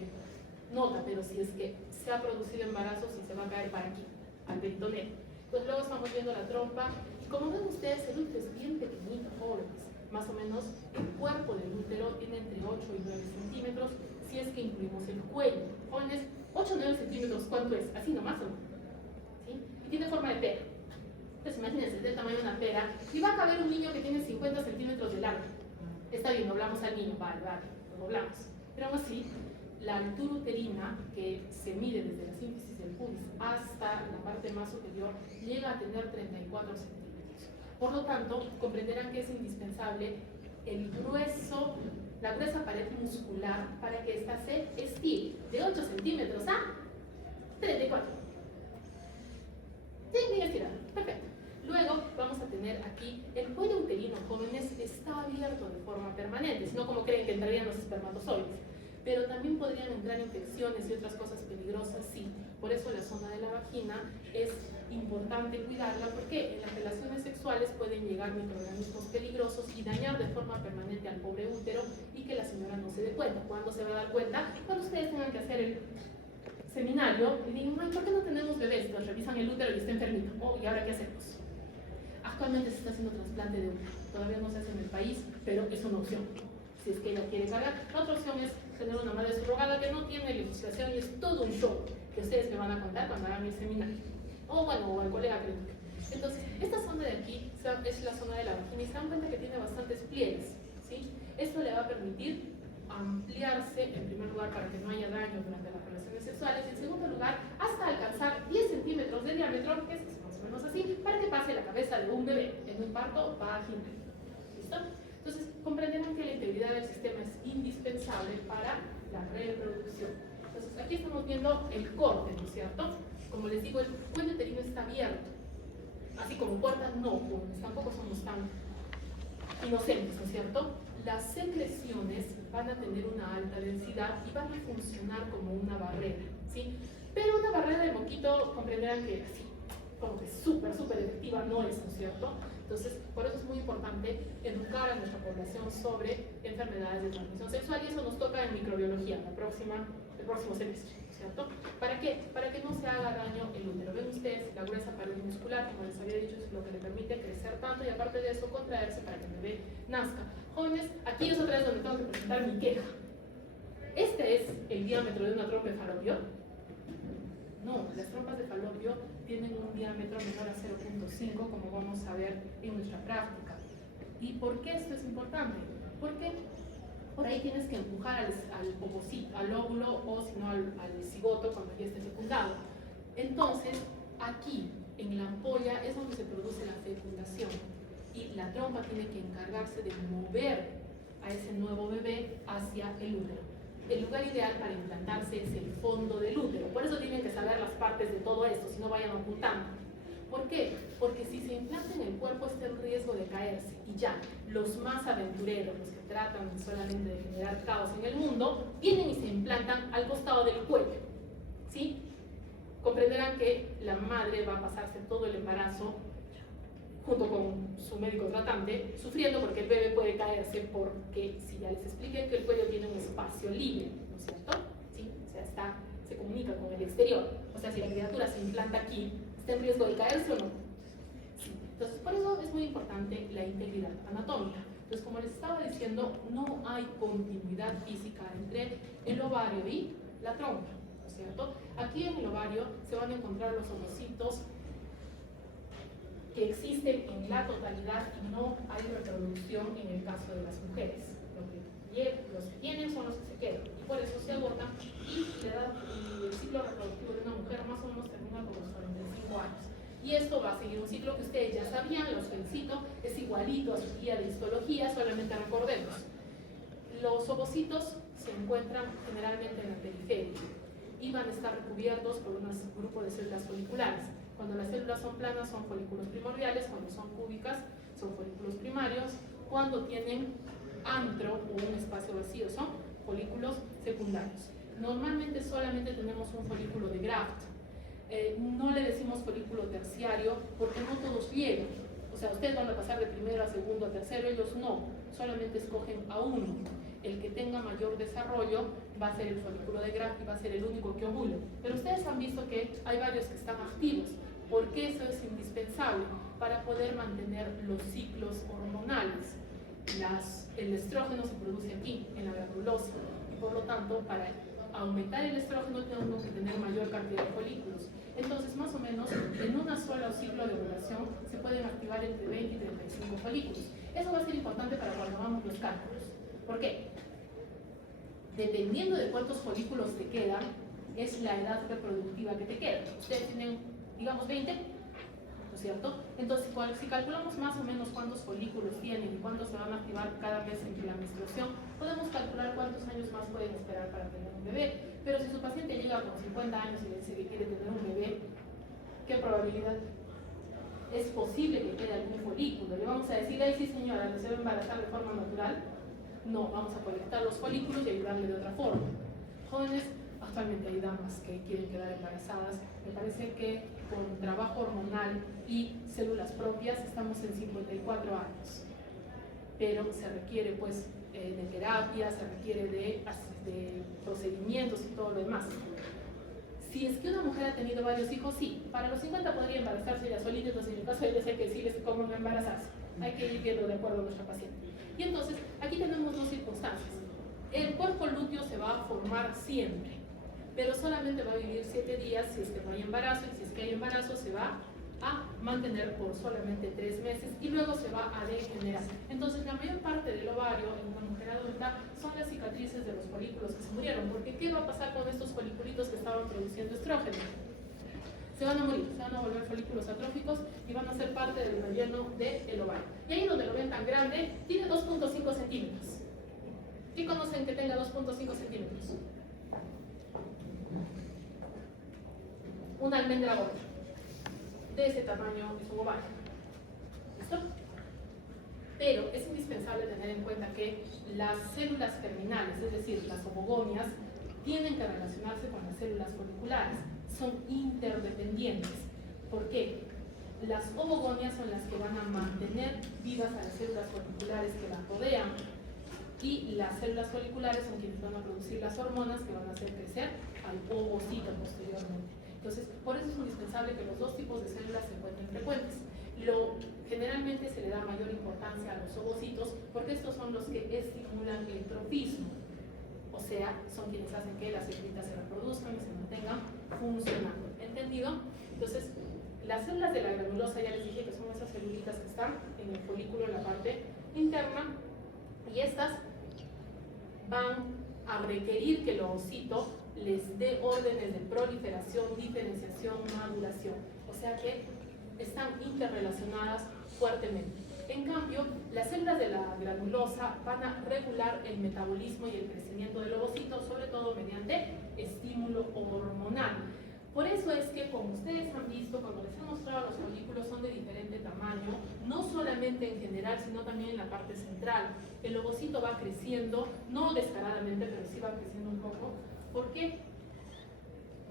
nota, pero si es que se ha producido embarazo, sí se va a caer para aquí, al dedito negro. Pues luego estamos viendo la trompa, y como ven ustedes, el útero es bien pequeñito, jóvenes. Más o menos el cuerpo del útero tiene entre 8 y 9 centímetros, si es que incluimos el cuello. Jóvenes, 8 o 9 centímetros, ¿cuánto es? Así nomás, ¿o no? ¿Sí? Y tiene forma de pera. Entonces imagínense, es del tamaño de una pera, y va a caber un niño que tiene 50 centímetros de largo. Está bien, doblamos al niño, vale, lo doblamos. Pero aún así, la altura uterina, que se mide desde la sínfisis del pubis hasta la parte más superior, llega a tener 34 centímetros. Por lo tanto, comprenderán que es indispensable el grueso la gruesa pared muscular para que ésta se estire de 8 centímetros a 34. Sí, bien estirado, perfecto. Luego vamos a tener aquí el cuello uterino, jóvenes, está abierto de forma permanente, si no como creen que entrarían los espermatozoides. Pero también podrían entrar infecciones y otras cosas peligrosas, sí. Por eso la zona de la vagina es importante cuidarla, porque en las relaciones sexuales pueden llegar microorganismos peligrosos y dañar de forma permanente al pobre útero y que la señora no se dé cuenta. ¿Cuándo se va a dar cuenta? Cuando ustedes tengan que hacer el seminario y digan, ay, ¿por qué no tenemos bebés? Pues revisan el útero y está enfermito. Oh, ¿y ahora qué hacemos? Actualmente se está haciendo trasplante de útero. Todavía no se hace en el país, pero es una opción. Si es que ella quiere cargar. La otra opción es tener una madre subrogada que no tiene legislación y es todo un show que ustedes me van a contar cuando hagan el seminario. O bueno, o el colega clínico. Entonces, esta zona de aquí es la zona de la vagina y se dan cuenta que tiene bastantes pliegues, ¿sí? Esto le va a permitir ampliarse, en primer lugar, para que no haya daño durante las relaciones sexuales, y en segundo lugar, hasta alcanzar 10 centímetros de diámetro, que es más o menos así, para que pase la cabeza de un bebé en un parto vaginal. ¿Listo? Entonces, comprenderán que la integridad del sistema es indispensable para la reproducción. Entonces, aquí estamos viendo el corte, ¿no es cierto? Como les digo, el cuello uterino está abierto. Así como puerta, no, jóvenes, tampoco somos tan inocentes, ¿no es cierto? Las secreciones van a tener una alta densidad y van a funcionar como una barrera, ¿sí? Pero una barrera de moquito, comprenderán que así, como que súper efectiva no es, ¿no es cierto? Entonces, por eso es muy importante educar a nuestra población sobre enfermedades de transmisión sexual, y eso nos toca en microbiología, el próximo semestre, ¿no es cierto? ¿Para qué? Para que no se haga daño el útero. Ven ustedes, la gruesa pared muscular, como les había dicho, es lo que le permite crecer tanto y aparte de eso contraerse para que el bebé nazca. Jóvenes, aquí es otra vez donde tengo que presentar mi queja. ¿Este es el diámetro de una trompa de falopio? No, las trompas de falopio tienen un diámetro menor a 0.5, como vamos a ver en nuestra práctica. ¿Y por qué esto es importante? Porque por ahí tienes que empujar al ovocito, al óvulo, o si no al cigoto cuando ya esté fecundado. Entonces, aquí en la ampolla es donde se produce la fecundación y la trompa tiene que encargarse de mover a ese nuevo bebé hacia el útero. El lugar ideal para implantarse es el fondo del útero. Por eso tienen que saber las partes de todo esto, si no vayan apuntando. ¿Por qué? Porque si se implanta en el cuerpo está el riesgo de caerse. Y ya, los más aventureros, los que tratan solamente de generar caos en el mundo, vienen y se implantan al costado del cuello. ¿Sí? Comprenderán que la madre va a pasarse todo el embarazo junto con su médico tratante, sufriendo porque el bebé puede caerse, porque si ya les expliqué que el cuello tiene un espacio libre, ¿no es cierto? ¿Sí? O sea, se comunica con el exterior. O sea, si la criatura se implanta aquí, ¿está en riesgo de caerse o no? Sí. Entonces, por eso es muy importante la integridad anatómica. Entonces, como les estaba diciendo, no hay continuidad física entre el ovario y la trompa, ¿no es cierto? Aquí en el ovario se van a encontrar los ovocitos que existen en la totalidad y no hay reproducción en el caso de las mujeres. Los que tienen son los que se quedan y por eso se agotan, y el ciclo reproductivo de una mujer más o menos termina con los 45 años. Y esto va a seguir un ciclo que ustedes ya sabían, los felicito, es igualito a su guía de histología, solamente recordemos. Los ovocitos se encuentran generalmente en la periferia y van a estar recubiertos por un grupo de células foliculares. Cuando las células son planas son folículos primordiales, cuando son cúbicas son folículos primarios, cuando tienen antro o un espacio vacío son folículos secundarios. Normalmente solamente tenemos un folículo de Graft. No le decimos folículo terciario porque no todos llegan. O sea, ustedes van a pasar de primero a segundo a tercero, ellos no, solamente escogen a uno. El que tenga mayor desarrollo va a ser el folículo de Graft y va a ser el único que ovule. Pero ustedes han visto que hay varios que están activos, porque eso es indispensable para poder mantener los ciclos hormonales. El estrógeno se produce aquí, en la granulosa, y por lo tanto, para aumentar el estrógeno tenemos que tener mayor cantidad de folículos. Entonces, más o menos, en una sola ciclo de ovulación se pueden activar entre 20 y 35 folículos. Eso va a ser importante para cuando hagamos los cálculos. ¿Por qué? Dependiendo de cuántos folículos te quedan, es la edad reproductiva que te queda. Ustedes tienen, digamos, 20, ¿no es cierto? Entonces, si calculamos más o menos cuántos folículos tienen y cuánto se van a activar cada mes entre la menstruación, podemos calcular cuántos años más pueden esperar para tener un bebé. Pero si su paciente llega con 50 años y le dice que quiere tener un bebé, ¿qué probabilidad? Es posible que quede algún folículo. Le vamos a decir, ay sí señora, ¿no se va a embarazar de forma natural? No, vamos a colectar los folículos y ayudarle de otra forma. Jóvenes, actualmente hay damas que quieren quedar embarazadas. Me parece que con trabajo hormonal y células propias estamos en 54 años. Pero se requiere pues de terapia, se requiere de procedimientos y todo lo demás. Si es que una mujer ha tenido varios hijos, sí, para los 50 podría embarazarse ella solita, entonces en el caso de ella sé que decirles cómo no embarazarse. Hay que ir viendo de acuerdo a nuestra paciente. Y entonces, aquí tenemos dos circunstancias. El cuerpo lúteo se va a formar siempre, pero solamente va a vivir 7 días si es que no hay embarazo, y si es que hay embarazo se va a mantener por solamente 3 meses y luego se va a degenerar. Entonces, la mayor parte del ovario en una mujer adulta son las cicatrices de los folículos que se murieron, porque ¿qué va a pasar con estos foliculitos que estaban produciendo estrógeno? Se van a morir, se van a volver folículos atróficos y van a ser parte del relleno del ovario. Y ahí donde lo ven tan grande, tiene 2.5 centímetros. ¿Sí conocen que tenga 2.5 centímetros? Una almendra gorda. De ese tamaño es un ovario. ¿Listo? Pero es indispensable tener en cuenta que las células germinales, es decir, las ovogonias, tienen que relacionarse con las células foliculares. Son interdependientes. ¿Por qué? Las ovogonias son las que van a mantener vivas a las células foliculares que las rodean y las células foliculares son quienes van a producir las hormonas que van a hacer crecer al ovocito posteriormente. Entonces, por eso es indispensable que los dos tipos de células se encuentren frecuentes. Generalmente se le da mayor importancia a los ovocitos porque estos son los que estimulan el trofismo. O sea, son quienes hacen que las células se reproduzcan y se mantengan funcionando. ¿Entendido? Entonces, las células de la granulosa, ya les dije que son esas celulitas que están en el folículo en la parte interna, y estas van a requerir que el ovocito les dé órdenes de proliferación, diferenciación, maduración. O sea que están interrelacionadas fuertemente. En cambio, las células de la granulosa van a regular el metabolismo y el crecimiento del ovocito, sobre todo mediante estímulo hormonal. Por eso es que, como ustedes han visto, cuando les he mostrado, los folículos son de diferente tamaño, no solamente en general, sino también en la parte central. El ovocito va creciendo, no descaradamente, pero sí va creciendo un poco, porque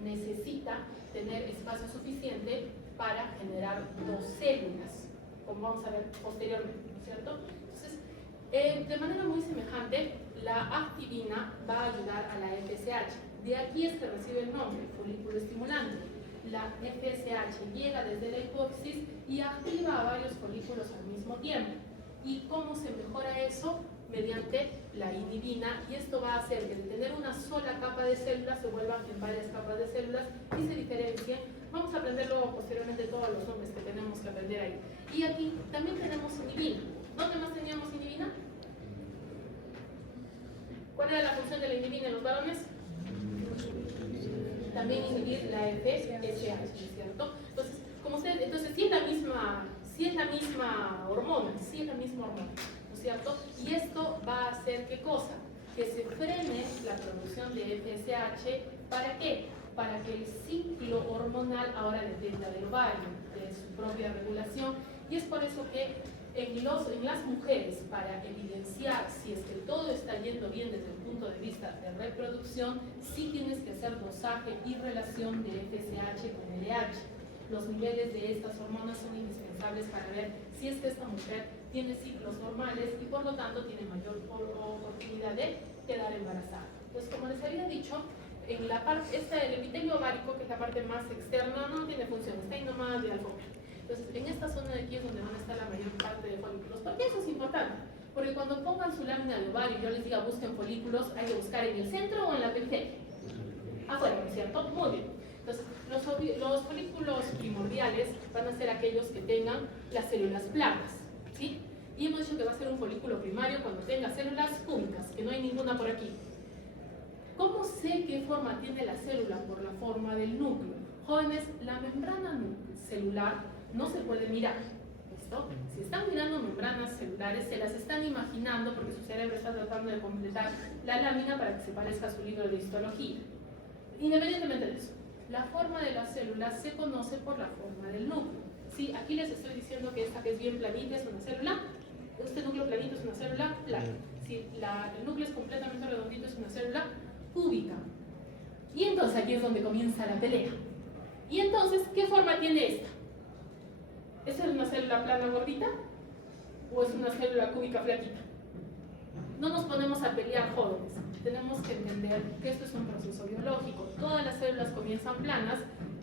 necesita tener espacio suficiente para generar dos células, como vamos a ver posteriormente, ¿no es cierto? Entonces, de manera muy semejante, la activina va a ayudar a la FSH. De aquí es que recibe el nombre, folículo estimulante. La FSH llega desde la hipófisis y activa a varios folículos al mismo tiempo. ¿Y cómo se mejora eso? Mediante la inhibina, y esto va a hacer que de tener una sola capa de células se vuelvan en varias capas de células y se diferencien. Vamos a aprender luego posteriormente todos los nombres que tenemos que aprender ahí. Y aquí también tenemos inhibina. ¿Dónde más teníamos inhibina? ¿Cuál era la función de la inhibina en los varones? También inhibir la FSH, ¿cierto? Entonces, como ustedes, entonces sí es la misma hormona, ¿no es cierto? Y esto va a hacer ¿qué cosa? Que se frene la producción de FSH. ¿Para qué? Para que el ciclo hormonal ahora dependa del ovario, de su propia regulación. Y es por eso que en las mujeres, para evidenciar si es que todo está yendo bien desde el punto de vista de reproducción, sí tienes que hacer dosaje y relación de FSH con LH. Los niveles de estas hormonas son indispensables para ver si es que esta mujer tiene ciclos normales y por lo tanto tiene mayor oportunidad de quedar embarazada. Entonces, como les había dicho, en la parte, el epitelio ovárico, que es la parte más externa, no tiene función, está ahí nomás de alfombra. Entonces, en esta zona de aquí es donde van a estar la mayor parte de folículos. ¿Por qué eso es importante? Porque cuando pongan su lámina de ovario y yo les diga busquen folículos, hay que buscar en el centro o en la periferia. Afuera, ¿no es cierto? Muy bien. Entonces, los folículos primordiales van a ser aquellos que tengan las células planas, ¿sí? Y hemos dicho que va a ser un folículo primario cuando tenga células únicas, que no hay ninguna por aquí. ¿Cómo sé qué forma tiene la célula? Por la forma del núcleo. Jóvenes, la membrana celular no se puede mirar, ¿listo? Si están mirando membranas celulares, se las están imaginando porque su cerebro está tratando de completar la lámina para que se parezca a su libro de histología. Independientemente de eso, la forma de las células se conoce por la forma del núcleo. ¿Sí? Aquí les estoy diciendo que esta que es bien planita es una célula, este núcleo planito es una célula plana. Si el núcleo es completamente redondito es una célula cúbica. Y entonces aquí es donde comienza la pelea. Y entonces, ¿qué forma tiene esta? ¿Esta es una célula plana gordita? ¿O es una célula cúbica flaquita? No nos ponemos a pelear, jóvenes. Tenemos que entender que esto es un proceso biológico. Todas las células comienzan planas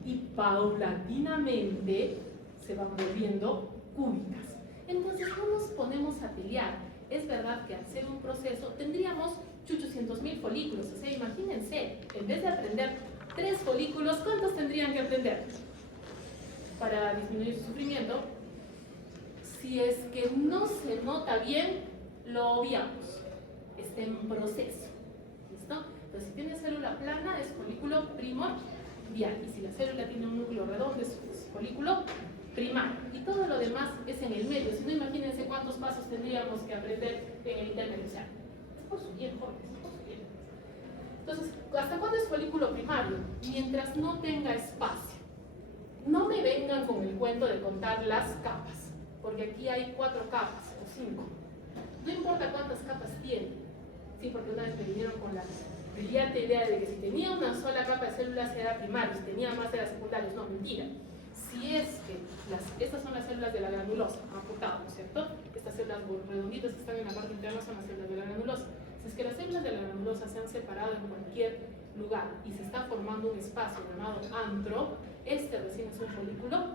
y paulatinamente se van volviendo cúbicas. Entonces no nos ponemos a pelear. Es verdad que al ser un proceso tendríamos 800.000 folículos. O sea, imagínense, en vez de aprender 3 folículos, ¿cuántos tendrían que aprender para disminuir su sufrimiento? Si es que no se nota bien, lo obviamos. Está en proceso. ¿Listo? Entonces, si tiene célula plana, es folículo primordial. Y si la célula tiene un núcleo redondo, es folículo primario. Y todo lo demás es en el medio. Si no, imagínense cuántos pasos tendríamos que aprender en el intermedio. O sea, es por su bien, jóvenes, es por su bien. Entonces, ¿hasta cuándo es folículo primario? Mientras no tenga espacio. No me vengan con el cuento de contar las capas, porque aquí hay 4 capas o 5. No importa cuántas capas tiene. Sí, porque una vez me vinieron con la brillante idea de que si tenía una sola capa de células era primario, si tenía más era secundario. No, mentira. Si es que estas son las células de la granulosa, apuntado, ¿no es cierto? Estas células redonditas que están en la parte interna son las células de la granulosa. Si es que las células de la granulosa se han separado en cualquier lugar y se está formando un espacio llamado antro, este recién es un folículo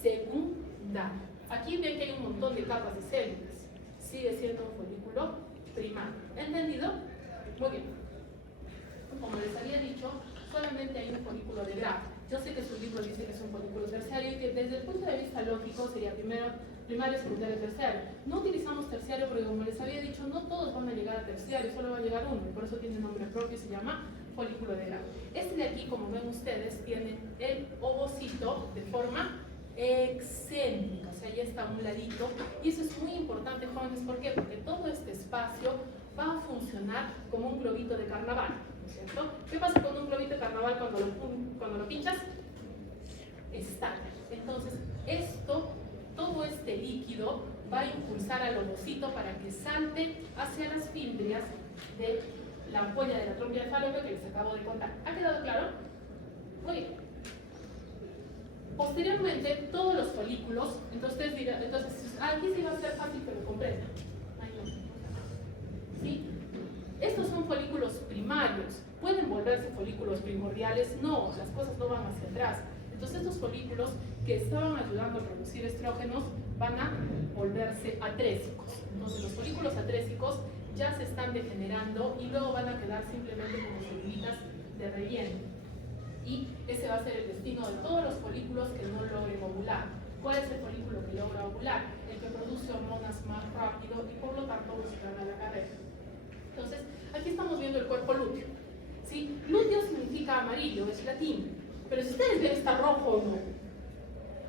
secundario. Aquí ven que hay un montón de capas de células. Sigue siendo un folículo primario. ¿Entendido? Muy bien. Como les había dicho, solamente hay un folículo de grafo. Yo sé que su libro dice que es un folículo terciario y que desde el punto de vista lógico sería primario, secundario, terciario. No utilizamos terciario porque, como les había dicho, no todos van a llegar a terciario, solo va a llegar uno, y por eso tiene nombre propio y se llama folículo de grafo. Este de aquí, como ven ustedes, tiene el ovocito de forma excéntrica, o sea, ya está a un ladito, y eso es muy importante, jóvenes. ¿Por qué? Porque todo este espacio va a funcionar como un globito de carnaval, ¿no es cierto? ¿Qué pasa con un globito de carnaval cuando lo pinchas? Estalla. Entonces, todo este líquido va a impulsar al ovocito para que salte hacia las fimbrias de la ampolla de la trompa falopia que les acabo de contar. ¿Ha quedado claro? Muy bien. Posteriormente, todos los folículos, entonces dirán, aquí sí va a ser fácil que lo comprendan. ¿Sí? Estos son folículos primarios. ¿Pueden volverse folículos primordiales? No, las cosas no van hacia atrás. Entonces estos folículos que estaban ayudando a producir estrógenos van a volverse atrésicos. Entonces los folículos atrésicos ya se están degenerando y luego van a quedar simplemente como celulitas de relleno. Y ese va a ser el destino de todos los folículos que no logren ovular. ¿Cuál es el folículo que logra ovular? El que produce hormonas más rápido y por lo tanto buscará la carrera. Entonces, aquí estamos viendo el cuerpo lúteo. ¿Sí? Lúteo significa amarillo, es latín. Pero si ustedes ven, está rojo o no.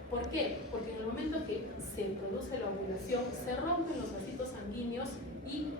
¿Por qué? Porque en el momento que se produce la ovulación, se rompen los vasitos sanguíneos y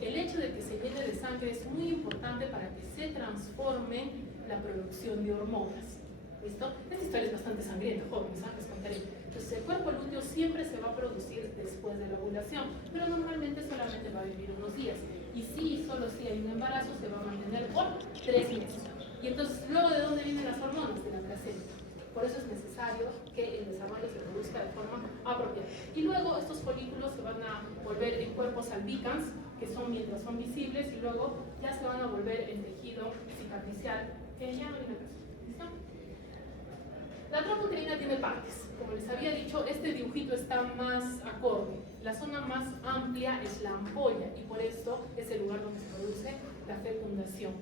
el hecho de que se llene de sangre es muy importante para que se transforme la producción de hormonas. ¿Listo? Esta historia es bastante sangrienta, jóvenes, les contaré. Entonces, el cuerpo lúteo siempre se va a producir después de la ovulación, pero normalmente solamente va a vivir unos días. Y si solo si hay un embarazo, se va a mantener por 3 meses. Y entonces, ¿luego de dónde vienen las hormonas? De la placenta. Por eso es necesario que el desarrollo se produzca de forma apropiada. Y luego estos folículos se van a volver en cuerpos albicans, que son mientras son visibles, y luego ya se van a volver en tejido cicatricial, que ya no viene caso. ¿Listo? La trompa uterina tiene partes. Como les había dicho, este dibujito está más acorde. La zona más amplia es la ampolla y por eso es el lugar donde se produce la fecundación.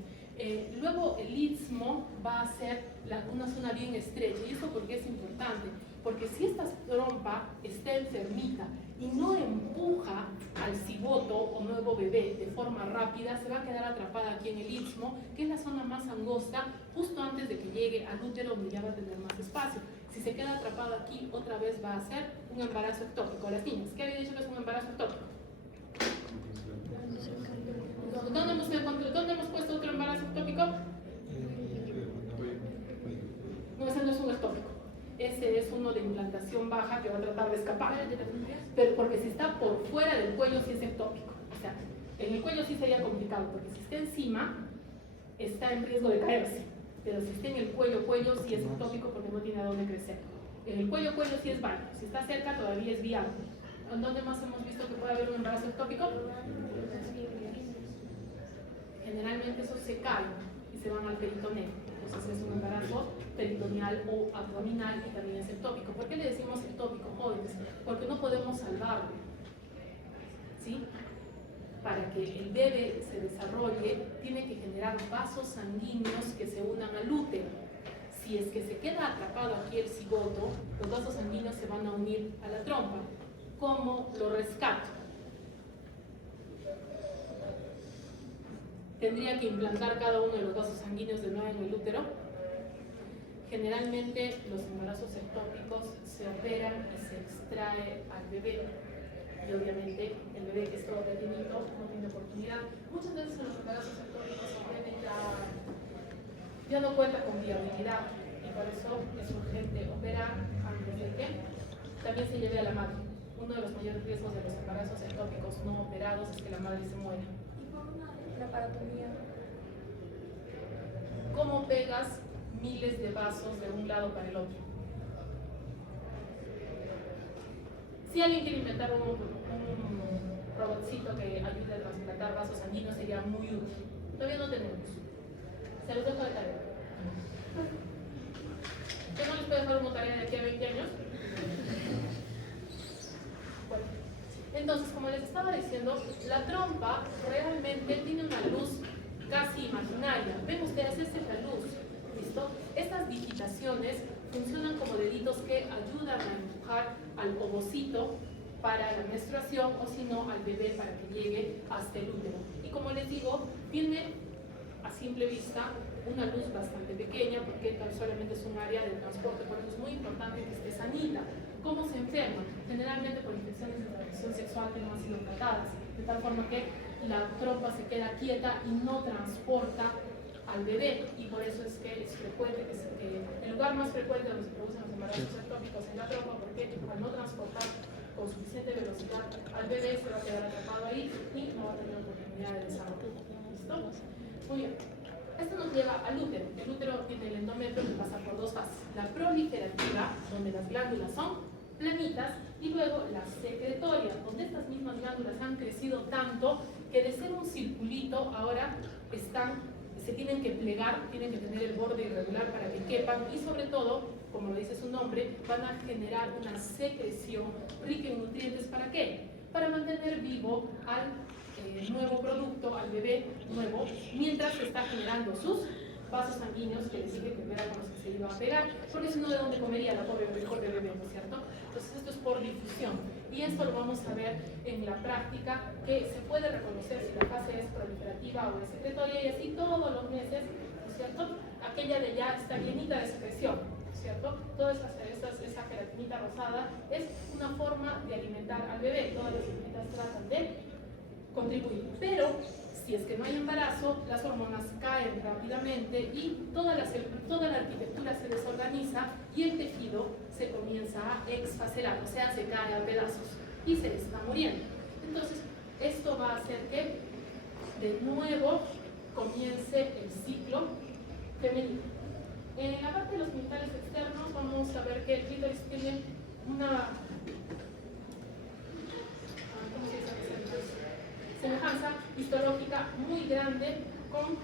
Luego el istmo va a ser una zona bien estrecha. ¿Y esto por qué es importante? Porque si esta trompa está enfermita y no empuja al cigoto o nuevo bebé de forma rápida, se va a quedar atrapada aquí en el istmo, que es la zona más angosta, justo antes de que llegue al útero, donde ya va a tener más espacio. Si se queda atrapado aquí, otra vez va a ser un embarazo ectópico. Las niñas, ¿qué había dicho que es un embarazo ectópico? ¿Dónde hemos puesto otro embarazo ectópico? No, ese no es un ectópico. Ese es uno de implantación baja que va a tratar de escapar. Pero porque si está por fuera del cuello, sí es ectópico. O sea, en el cuello sí sería complicado, porque si está encima, está en riesgo de caerse. Pero si está en el cuello, sí es ectópico porque no tiene a dónde crecer. En el cuello sí es válido. Si está cerca, todavía es viable. ¿En dónde más hemos visto que puede haber un embarazo ectópico? Generalmente esos se caen y se van al peritoneo. Entonces es un embarazo peritoneal o abdominal y también es ectópico. ¿Por qué le decimos ectópico, jóvenes? Porque no podemos salvarlo, ¿sí? Para que el bebé se desarrolle, tiene que generar vasos sanguíneos que se unan al útero. Si es que se queda atrapado aquí el cigoto, los vasos sanguíneos se van a unir a la trompa. ¿Cómo lo rescato? Tendría que implantar cada uno de los vasos sanguíneos de nuevo en el útero. Generalmente los embarazos ectópicos se operan y se extrae al bebé. Y obviamente el bebé que es todo pequeñito no tiene oportunidad. Muchas veces en los embarazos ectópicos el bebé ya no cuenta con viabilidad y por eso es urgente operar antes de que también se lleve a la madre. Uno de los mayores riesgos de los embarazos ectópicos no operados es que la madre se muera. La paratomía. ¿Cómo pegas miles de vasos de un lado para el otro? Si alguien quiere inventar un robotcito que ayude a trasplantar vasos sanguíneos sería muy útil. Todavía no tenemos. Se los dejo de tarea. ¿Qué no les puede dejar una tarea de aquí a 20 años? Bueno. Entonces, como les estaba diciendo, la trompa realmente tiene una luz casi imaginaria. Ven ustedes, esta es la luz, ¿listo? Estas digitaciones funcionan como deditos que ayudan a empujar al ovocito para la menstruación o si no al bebé para que llegue hasta el útero. Y como les digo, tiene a simple vista una luz bastante pequeña porque solamente es un área de transporte, por eso es muy importante que esté sanita. ¿Cómo se enferma? Generalmente por infecciones de transmisión sexual que no han sido tratadas, de tal forma que la trompa se queda quieta y no transporta al bebé, y por eso es que es frecuente que el lugar más frecuente donde se producen los embarazos ectópicos es la trompa, porque al no transportar con suficiente velocidad al bebé se va a quedar atrapado ahí y no va a tener oportunidad de desarrollo. ¿Listo? Muy bien. Esto nos lleva al útero. El útero tiene el endometrio que pasa por dos fases. La proliferativa, donde las glándulas son planitas, y luego la secretoria, donde estas mismas glándulas han crecido tanto que de ser un circulito ahora se tienen que plegar, tienen que tener el borde irregular para que quepan y sobre todo, como lo dice su nombre, van a generar una secreción rica en nutrientes. ¿Para qué? Para mantener vivo al nuevo producto, al bebé nuevo, mientras se está generando sus vasos sanguíneos que les dije que era con los que se iba a pegar, porque si no, ¿de dónde comería la pobre bebé, ¿no es cierto? Entonces esto es por difusión, y esto lo vamos a ver en la práctica, que se puede reconocer si la fase es proliferativa o es secretoria, y así todos los meses, ¿no es cierto? Aquella de ya está llenita de secreción, ¿no es cierto? Toda esa gelatinita rosada es una forma de alimentar al bebé, todas las semillitas tratan de contribuir, pero si es que no hay embarazo, las hormonas caen rápidamente y toda la arquitectura se desorganiza y el tejido se comienza a exfacelar, o sea, se cae a pedazos y se está muriendo. Entonces, esto va a hacer que de nuevo comience el ciclo femenino. En la parte de los genitales externos vamos a ver que el clítoris tiene una semejanza histológica muy grande con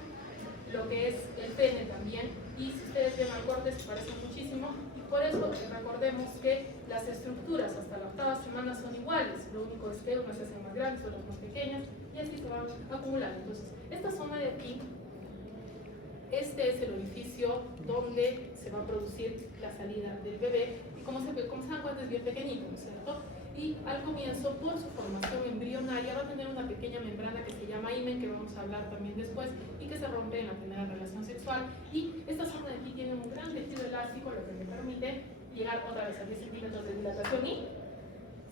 lo que es el pene también, y si ustedes ven al corte se parecen muchísimo, y por eso recordemos que las estructuras hasta la octava semana son iguales, lo único es que unas se hacen más grandes, otras más pequeñas, y así se van acumulando. Entonces, esta zona de aquí, este es el orificio donde se va a producir la salida del bebé, y como se dan cuenta es bien pequeñito, ¿no es cierto? Y al comienzo, por su formación embrionaria, va a tener una pequeña membrana que se llama himen, que vamos a hablar también después, y que se rompe en la primera relación sexual. Y esta zona de aquí tiene un gran tejido elástico, lo que le permite llegar otra vez a 10 centímetros de dilatación y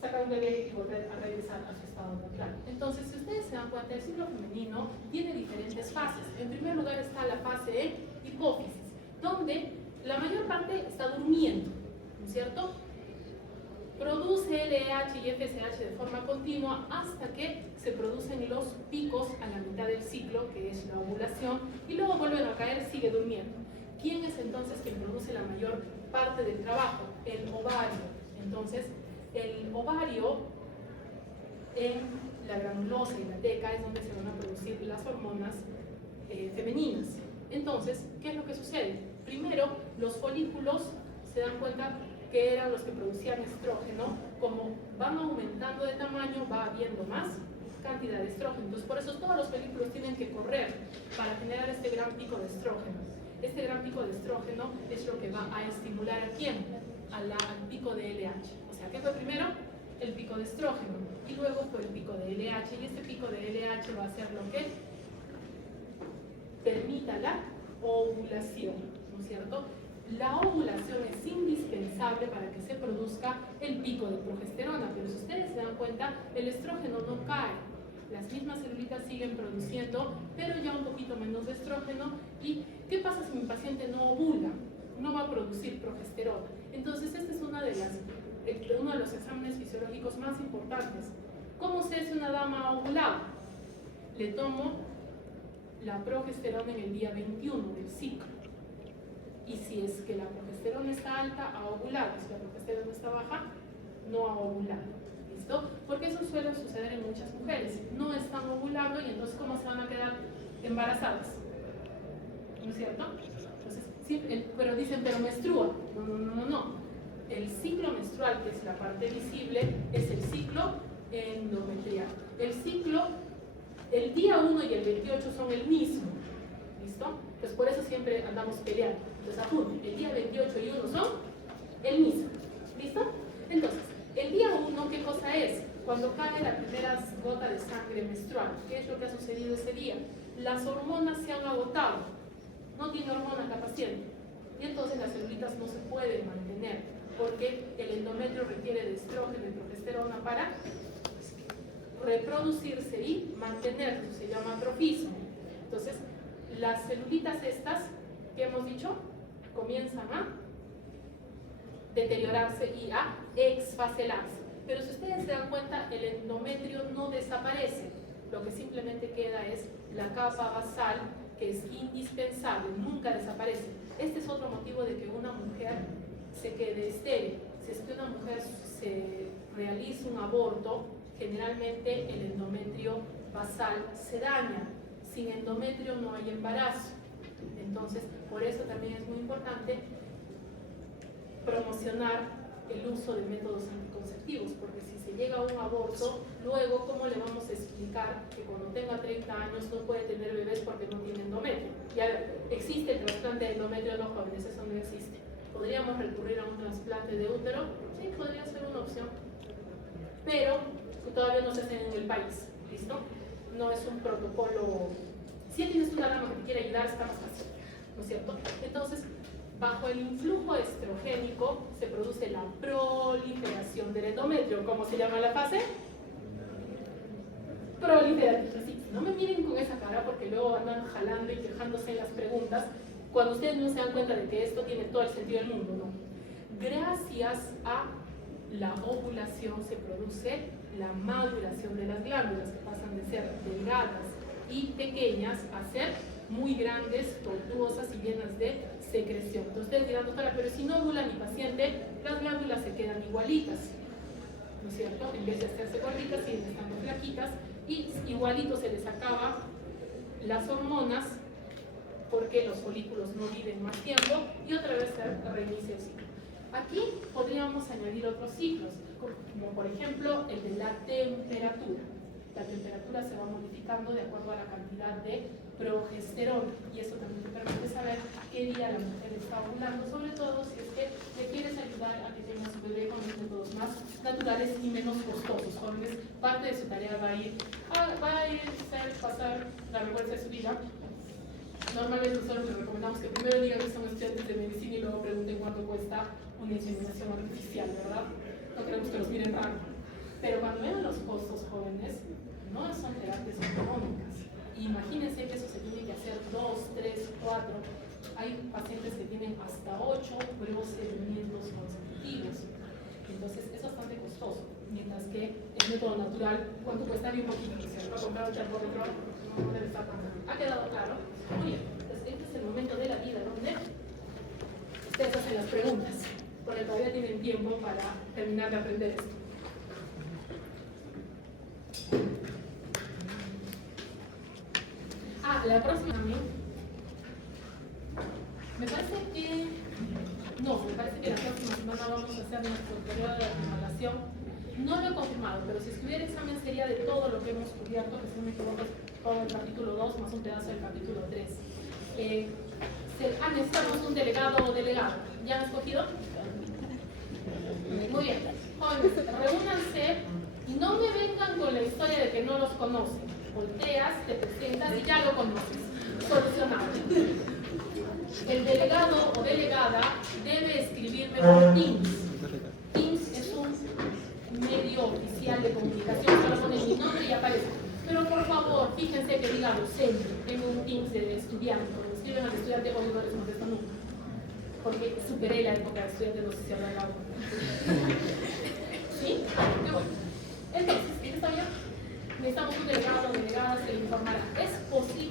sacar un bebé y volver a regresar a su estado natural. Entonces, si ustedes se dan cuenta, el ciclo femenino tiene diferentes fases. En primer lugar está la fase de hipófisis, donde la mayor parte está durmiendo, ¿no es cierto? Produce LH y FSH de forma continua hasta que se producen los picos a la mitad del ciclo, que es la ovulación, y luego vuelven a caer, sigue durmiendo. ¿Quién es entonces quien produce la mayor parte del trabajo? El ovario. Entonces, el ovario en la granulosa y la teca es donde se van a producir las hormonas femeninas. Entonces, ¿qué es lo que sucede? Primero, los folículos se dan cuenta que eran los que producían estrógeno. Como van aumentando de tamaño, va habiendo más cantidad de estrógeno. Entonces, por eso todos los folículos tienen que correr para generar este gran pico de estrógeno. Este gran pico de estrógeno es lo que va a estimular ¿a quién? Al pico de LH. O sea, ¿qué fue primero? El pico de estrógeno. Y luego fue el pico de LH. Y este pico de LH va a ser lo que permita la ovulación, ¿no es cierto? La ovulación es indispensable para que se produzca el pico de progesterona, pero si ustedes se dan cuenta, el estrógeno no cae. Las mismas celulitas siguen produciendo, pero ya un poquito menos de estrógeno. ¿Y qué pasa si mi paciente no ovula? No va a producir progesterona. Entonces, este es uno de los exámenes fisiológicos más importantes. ¿Cómo sé si una dama ha ovulado? Le tomo la progesterona en el día 21 del ciclo. Y si es que la progesterona está alta, ha ovulado. Si la progesterona está baja, no ha ovulado. ¿Listo? Porque eso suele suceder en muchas mujeres. No están ovulando y entonces ¿cómo se van a quedar embarazadas? ¿No es cierto? Entonces, sí, pero dicen, pero menstrua. No. El ciclo menstrual, que es la parte visible, es el ciclo endometrial. El día 1 y el 28 son el mismo. ¿Listo? Entonces por eso siempre andamos peleando. Entonces apunten, el día 28 y 1 son el mismo. ¿Listo? Entonces, el día 1, ¿qué cosa es? Cuando cae la primera gota de sangre menstrual. ¿Qué es lo que ha sucedido ese día? Las hormonas se han agotado. No tiene hormonas la paciente. Y entonces las celulitas no se pueden mantener, porque el endometrio requiere de estrógeno y progesterona para reproducirse y mantenerse. Eso se llama atrofismo. Entonces, las celulitas estas, que hemos dicho, comienzan a deteriorarse y a exfaselarse. Pero si ustedes se dan cuenta, el endometrio no desaparece. Lo que simplemente queda es la capa basal, que es indispensable, nunca desaparece. Este es otro motivo de que una mujer se quede estéril. Si es que una mujer se realiza un aborto, generalmente el endometrio basal se daña. Sin endometrio no hay embarazo. Entonces, por eso también es muy importante promocionar el uso de métodos anticonceptivos, porque si se llega a un aborto, luego, ¿cómo le vamos a explicar que cuando tenga 30 años no puede tener bebés porque no tiene endometrio? Ya existe el trasplante de endometrio, no jóvenes, eso no existe. ¿Podríamos recurrir a un trasplante de útero? Sí, podría ser una opción, pero todavía no se hace en el país, ¿listo? No es un protocolo. Si tienes una dama que te quiere ayudar, está más fácil, ¿no es cierto? Entonces, bajo el influjo estrogénico se produce la proliferación del endometrio. ¿Cómo se llama la fase? Proliferativa. Sí, no me miren con esa cara porque luego andan jalando y quejándose en las preguntas cuando ustedes no se dan cuenta de que esto tiene todo el sentido del mundo, ¿no? Gracias a la ovulación se produce la maduración de las glándulas, que pasan de ser delgadas y pequeñas a ser muy grandes, tortuosas y llenas de secreción. Entonces ustedes dirán, doctora, pero si no ovula mi paciente, las glándulas se quedan igualitas, ¿no es cierto? En vez de hacerse gorditas, siguen estando flaquitas y igualito se les acaba las hormonas porque los folículos no viven más tiempo y otra vez se reinicia el ciclo. Aquí podríamos añadir otros ciclos, como por ejemplo el de la temperatura. La temperatura se va modificando de acuerdo a la cantidad de progesterona y eso también te permite saber a qué día la mujer está ovulando, sobre todo si es que le quieres ayudar a que tenga su bebé con los métodos más naturales y menos costosos. Jóvenes, parte de su tarea va a ir a pasar la vergüenza de su vida Normalmente nosotros les recomendamos que primero digan que son estudiantes de medicina y luego pregunten cuánto cuesta una inseminación artificial, ¿verdad? No queremos que los miren raro. Pero cuando vean los costos, jóvenes, no son terapias económicas. Imagínense que eso se tiene que hacer 2, 3, 4. Hay pacientes que tienen hasta 8 procedimientos consecutivos. Entonces es bastante costoso. Mientras que el método natural, ¿cuánto cuesta? Bien poquito. Si se va a comprar un chapómetro, no debe estar tan caro. ¿Ha quedado claro? Muy bien. Entonces este es el momento de la vida donde ustedes hacen las preguntas. Porque todavía tienen tiempo para terminar de aprender esto. La próxima me parece que la próxima semana vamos a hacer nuestro periodo de evaluación. No lo he confirmado, pero si estuviera examen sería de todo lo que hemos cubierto, que si no me equivoco es todo el capítulo 2 más un pedazo del capítulo 3. Necesitamos un delegado o delegada. ¿Ya han escogido? Muy bien. Jóvenes, reúnanse y no me vengan con la historia de que no los conocen. Volteas, te presentas y ya lo conoces. Solucionado. El delegado o delegada debe escribirme por Teams. Teams es un medio oficial de comunicación, solo ponen mi nombre y aparece. Pero por favor, fíjense que diga docente. Tengo un Teams de estudiante. Cuando escriben al estudiante, hoy no les contesto nunca. Porque superé la época de estudiante, no sé si habrá dado. ¿Sí? Qué bueno. Entonces, ¿está bien? Necesitamos un delegado o delegada que le informará. Es posible